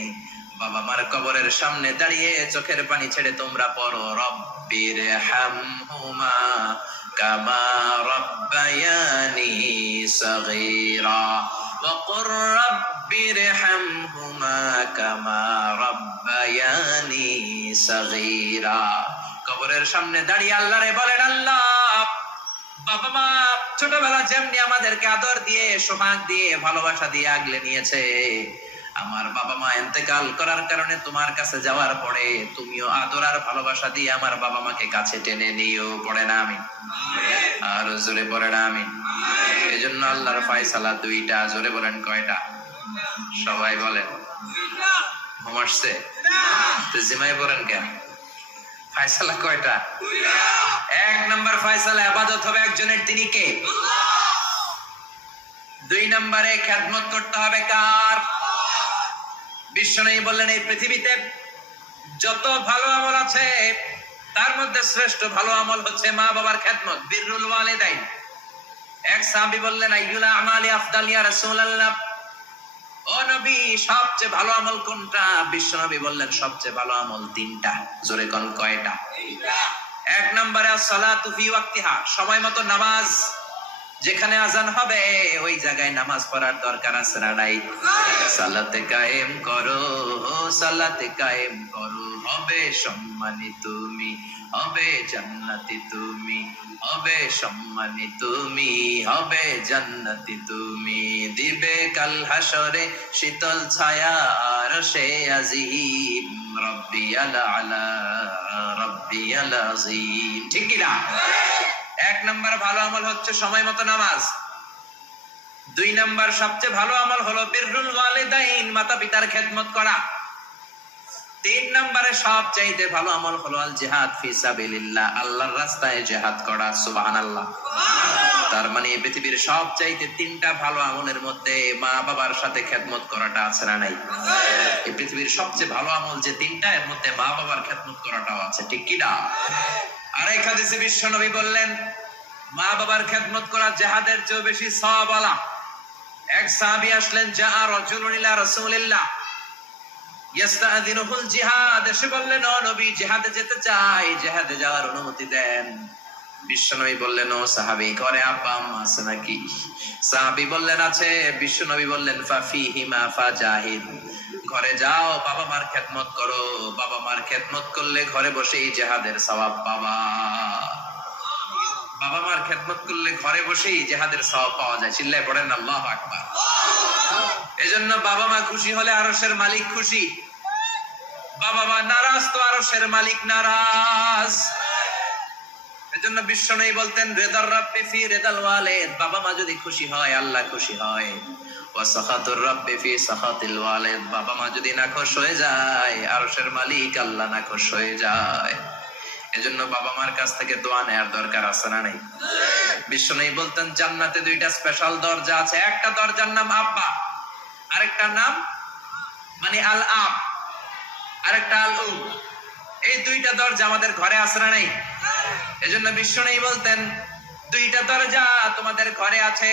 বাবা মার কবরের সামনে দাঁড়িয়ে চোখের পানি ছেড়ে তোমরা পড়ো রব্বিরহামহুমা কামা রাব্বায়ানি সগীরা ওয়া কুর রব্বিরহামহুমা কামা রাব্বায়ানি সগীরা। কবরের সামনে দাঁড়িয়ে আল্লাহরে বলেন, আল্লাহ বাবা মা ছোটবেলা যেমনি আমাদেরকে আদর দিয়ে সোহাগ দিয়ে ভালোবাসা দিয়ে আগলে নিয়েছে, আমার বাবা মা ইন্তেকাল করার কারণে তোমার কাছে যাওয়ার পরে তুমিও আদর আর ভালোবাসা দিয়ে আমার বাবা মাকে কাছে টেনে নিও। পড়ে না আমি আর জোরে পড়ে না আমি। এই জন্য আল্লাহর ফয়সালা দুইটা। জোরে বলেন কয়টা? সবাই বলেন। ঘুম আসছে তো জিমাই পড়েন কেন? ফয়সালা কয়টা? এক নম্বর ফয়সালা ইবাদত হবে একজনের, তিনি কে? দুই নম্বরে খেদমত করতে হবে কার? বিশ্বনবী বললেন এই পৃথিবীতে যত ভালো আমল আছে তার মধ্যে শ্রেষ্ঠ ভালো আমল হচ্ছে মা বাবার খেদমত, বিররুল ওয়ালিদাইন। এক সাহাবী বললেন আইয়ুল আমালি আফদাল ইয়া রাসূলুল্লাহ, ও নবী সবচেয়ে ভালো আমল কোনটা? বিশ্বনবী বললেন সবচেয়ে ভালো আমল তিনটা। জোরে কোন কয়টা? এক নম্বরে as-সালাতু ফি ওয়াক্তিহা, সময় মতো নামাজ। যেখানে আজান হবে ওই জায়গায় নামাজ পড়ার দরকার আছে না নাই? সালাতে কায়েম করো, সালাতে কায়েম করো, হবে সম্মানী তুমি, হবে জান্নাতি তুমি, হবে সম্মানী তুমি, হবে জান্নাতি তুমি। দিবে কাল হাসরে শীতল ছায়া আরশে আজিম, রব্বিয়াল আলা রব্বিয়াল আযীম। ঠিক কি না? এক নম্বর ভালো আমল হচ্ছে সময় মতো নামাজ। দুই নম্বর সবচেয়ে ভালো আমল হলো বিররুল ওয়ালিদাইন, মাতা পিতার খেদমত করা। তিন নম্বরে সবচাইতে ভালো আমল হলো আল জিহাদ ফি সাবিলিল্লাহ, আল্লাহর রাস্তায় জিহাদ করা। সুবহানাল্লাহ। তার মানে পৃথিবীর সবচাইতে তিনটা ভালো আমলের মধ্যে মা বাবার সাথে খেদমত করাটা আছে না নাই? এই পৃথিবীর সবচেয়ে ভালো আমল যে তিনটা, এর মধ্যে মা বাবার খেদমত করাটাও আছে। ঠিক কি না? আরেক হাদিসে বিশ্বনবী বললেন মা বাবার খেদমত করা জিহাদের চেয়ে বেশি সওয়াবওয়ালা। এক সাহাবী আসলেন, জা রাজুলুন ইলা রাসূলিল্লাহ ইস্তাযিনুহুল জিহাদ, এসে বললেন ও নবী জিহাদে যেতে চাই, জিহাদে যাওয়ার অনুমতি দেন। বিশ্বনবী বললেন ও সাহাবী ঘরে আব্বা আম্মা আছে নাকি? সাহাবী বললেন আছে। বিশ্বনবী বললেন ফাফিহিমা ফাজাহিদ, ঘরে যাও বাবা মার খেদমত করো, বাবা মার খেদমত করলে ঘরে বসেই জিহাদের সওয়াব পাবা। বাবা মার খেদমত করলে ঘরে বসেই জিহাদের সওয়াব পাওয়া যায়। চিল্লায় পড়েন আল্লাহু আকবার। এজন্য বাবা মা খুশি হলে আরশের মালিক খুশি, বাবা মা নারাজ তো আরশের মালিক নারাজ। এজন্য বিশ্বনবী বলতেন রিদার রাব্বি ফি রিদাল ওয়ালিদ, বাবা মা যদি খুশি হয় আল্লাহ খুশি হয়। ওয়া সাখাতুর রাব্বি ফি সাখাতিল ওয়ালিদ, বাবা মা যদি নাখুশ হয়ে যায় আরশের মালিক আল্লাহ নাখুশ হয়ে যায়। এজন্য বাবা মার কাছ থেকে দোয়া নেওয়ার দরকার আছে না নাই? বিশ্বনবী বলতেন জান্নাতে দুইটা স্পেশাল দরজা আছে, একটা দরজার নাম আব্বা, আরেকটা নাম মানে আল আব, আরেকটা আল উম। এই দুইটা দরজা আমাদের ঘরে আছে না নাই? এজন্য বিশ্বনবী বলতেন দুইটা দরজা তোমাদের ঘরে আছে,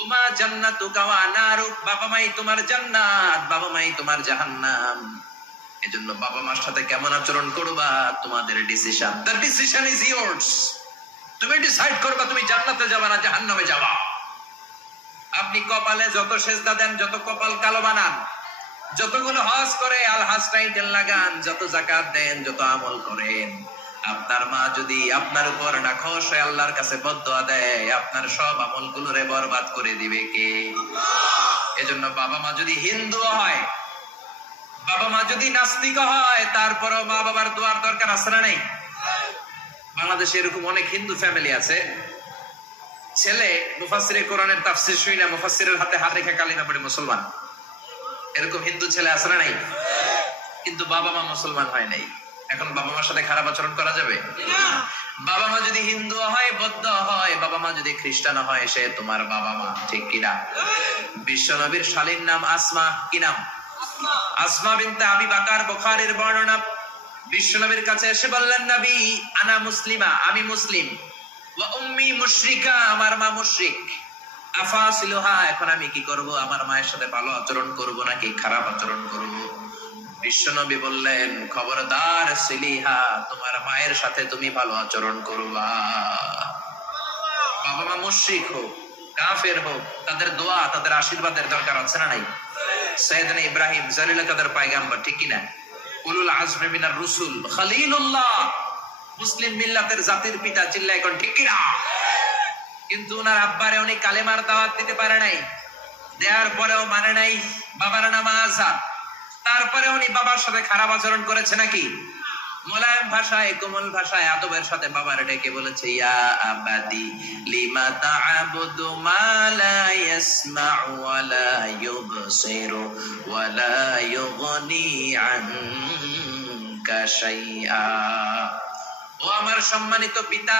উমা জান্নাতুকা ওয়া নারুক, বাবা মাই তোমার জান্নাত, বাবা মাই তোমার জাহান্নাম। এজন্য বাবা মার সাথে কেমন আচরণ করবা তোমাদের decision, the decision is yours. তুমি ডিসাইড করবা তুমি জান্নাতে যাবা না জাহান্নামে যাবা। আপনি কপালে যত সেজদা দেন, যত কপাল কালো বানান, যতগুলো হজ করে আল হজ টাইটেল লাগান, যত যাকাত দেন, যত আমল করেন, আপনার মা যদি আপনার উপর নাখোশ হয়ে আল্লাহর কাছে বদদোয়া দেয়, আপনার সব আমলগুলোরে বরবাদ করে দিবে কে? এজন্য বাবা মা যদি হিন্দু হয়, বাবা মা যদি নাস্তিক হয়, তারপরও মা বাবার দোয়ার দরকার আছে না নাই? বাংলাদেশে এরকম অনেক হিন্দু ফ্যামিলি আছে, ছেলে মুফাসসিরে কোরআনের তাফসীর শুই না, মুফাসসিরের হাতে হাত রেখে কালিমা পড়ে মুসলমান। এরকম হিন্দু ছেলে আছে না নাই? কিন্তু বাবা মা মুসলমান হয় নাই। এখন বাবা মার সাথে খারাপ আচরণ করা যাবে? বাবা মা যদি হিন্দু হয়, বৌদ্ধ হয়, বাবা মা যদি খ্রিস্টান হয়, সে তোমার বাবা মা, ঠিক কিনা? বিশ্ব নবীর শালীর নাম আসমা। কি নাম? আসমা বিনতে আবি বকর, বুখারীর বর্ণনা। বিশ্ব নবীর কাছে এসে বললেন, নবী আনা মুসলিমা, আমি মুসলিম, ওয়া উম্মি মুশরিকা, আমার মা মুশরিক, আফাসিলুহা, এখন আমি কি করব? আমার মায়ের সাথে ভালো আচরণ করব নাকি খারাপ আচরণ করব? বিশ্বনবী বললেন, খবরদার সিলিহা, তোমার মায়ের সাথে তুমি ভালো আচরণ করবা। বাবা মা মুশরিক হোক, কাফের হোক, তাদের দোয়া, তাদের আশীর্বাদের দরকার আছে না নাই? সাইয়েদনা ইব্রাহিম জালিল কাদের পয়গম্বর, ঠিক কি না? উলুল আজমি মিনার রুসুল, খলিলুল্লাহ, মুসলিম মিল্লাতের জাতির পিতা, চিল্লায় কোন ঠিক কি না? কিন্তু ওনার আব্বারে উনি কালেমার দাওয়াত দিতে পারে নাই, দেওয়ার পরেও মানে নাই বাবার নাম আযাব। তারপরে উনি বাবার সাথে খারাপ আচরণ করেছে নাকি? মোলায়েম ভাষায়, কোমল ভাষায়, আদবের সাথে বাবার ডেকে বলেছে, ইয়া আবাদি লিমা তা'বুদু মা লা ইয়াসমা'ু ওয়া লা ইউবসিরু ওয়া লা ইউগনি আনকা শাইআ। ও আমার সম্মানিত পিতা,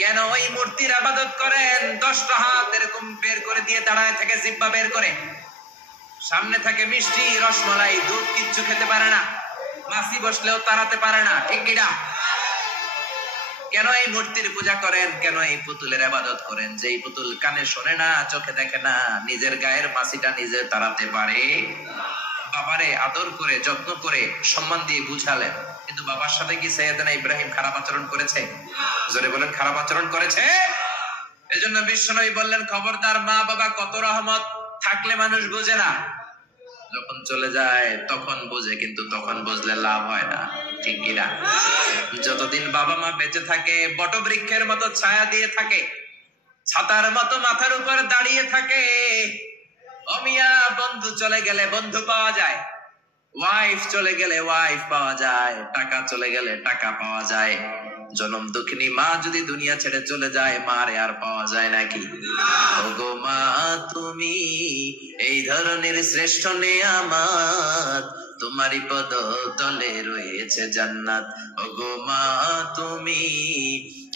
কেন ওই মূর্তির ইবাদত করেন? 10টা হাত এরকম বের করে দিয়ে দাঁড়ায় থেকে জিহ্বা বের করে, সামনে থাকে মিষ্টি, রসমালাই, দুধ, কিচ্ছু খেতে পারে না, মাছি বসলেও তাড়াতে পারে না, ঠিক কিনা? কেন এই মূর্তির পূজা করেন? কেন এই পুতুলের ইবাদত করেন? যেই পুতুল কানে শোনে না, চোখে দেখে না, নিজের গায়ের মাছিটা নিজে তাড়াতে পারে? বাবারে আদর করে, যত্ন করে, সম্মান দিয়ে বুঝালেন, কিন্তু বাবার সাথে কি সাইয়েদনা ইব্রাহিম খারাপ আচরণ করেছে? জোরে বলেন, খারাপ আচরণ করেছে? এজন্য বিশ্বনবী বললেন, খবরদার, মা বাবা কত রহমত, থাকলে মানুষ বোঝে না, যখন চলে যায় তখন বোঝে, কিন্তু তখন বুঝলে লাভ হয় না, ঠিক কিনা? যতদিন বাবা মা বেঁচে থাকে, বটবৃক্ষের মতো ছায়া দিয়ে থাকে, ছাতার মতো মাথার উপর দাঁড়িয়ে থাকে। অমিয়া, বন্ধু চলে গেলে বন্ধু পাওয়া যায়, ওয়াইফ চলে গেলে ওয়াইফ পাওয়া যায়, টাকা চলে গেলে টাকা পাওয়া যায়। জনম দুঃখিনী মা যদি দুনিয়া ছেড়ে চলে যায়, মারে আর পাওয়া যায় নাকি? ওগো মা, তুমি এই ধরনের শ্রেষ্ঠ নেয়ামত, তোমারই পদ তলে রয়েছে জান্নাত। ওগো মা, তুমি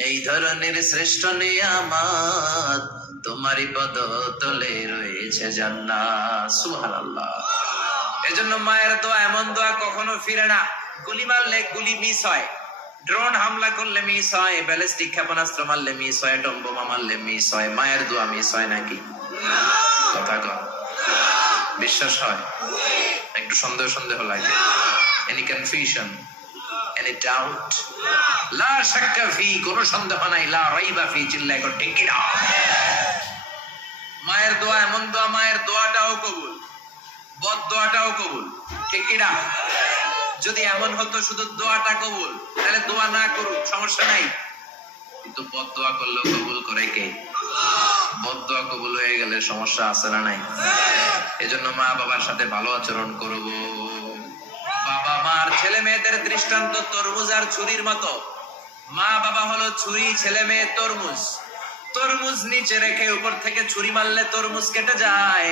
এই ধরনের শ্রেষ্ঠ নেয়ামত, তোমারই পদ তলে রয়েছে জান্নাত। সুবহানাল্লাহ। এজন্য মায়ের দোয়া এমন দোয়া কখনো ফিরে না। গুলি মারলে গুলি মিস হয়, ড্রোন হামলা করলে মিস হয়, ব্যালিস্টিক ক্ষেপণাস্ত্র মারলে মিস হয়, অ্যাটম বোমা মারলে মিস হয়, মায়ের দোয়া মিস হয় নাকি? কথা কর, বিশ্বাস হয়? একটু সন্দেহ সন্দেহ লাগে? Any confusion, any doubt? লা শাক্কা ফি, কোনো সন্দেহ নাই, লা রাইবা ফি, চিল্লায় কর ঠিক কি না? মায়ের দোয়া এমন দোয়া, মায়ের দোয়াটাও কবুল, বদ দোয়াটাও কবুল, ঠিক কি না? যদি এমন হতো শুধু দোয়াটা কবুল, তাহলে দোয়া না করুক, সমস্যা নাই, কিন্তু বদ দোয়া করলেও কবুল করে কে? বদ দোয়া কবুল হয়ে গেলে সমস্যা আছে না নাই? এজন্য মা বাবার সাথে ভালো আচরণ করব। বাবা মার ছেলে মেয়েদের দৃষ্টান্ত তরমুজ আর ছুরির মতো। মা বাবা হলো ছুরি, ছেলে মেয়ে তরমুজ। তরমুজ নিচে রেখে উপর থেকে ছুরি মারলে তরমুজ কেটে যায়।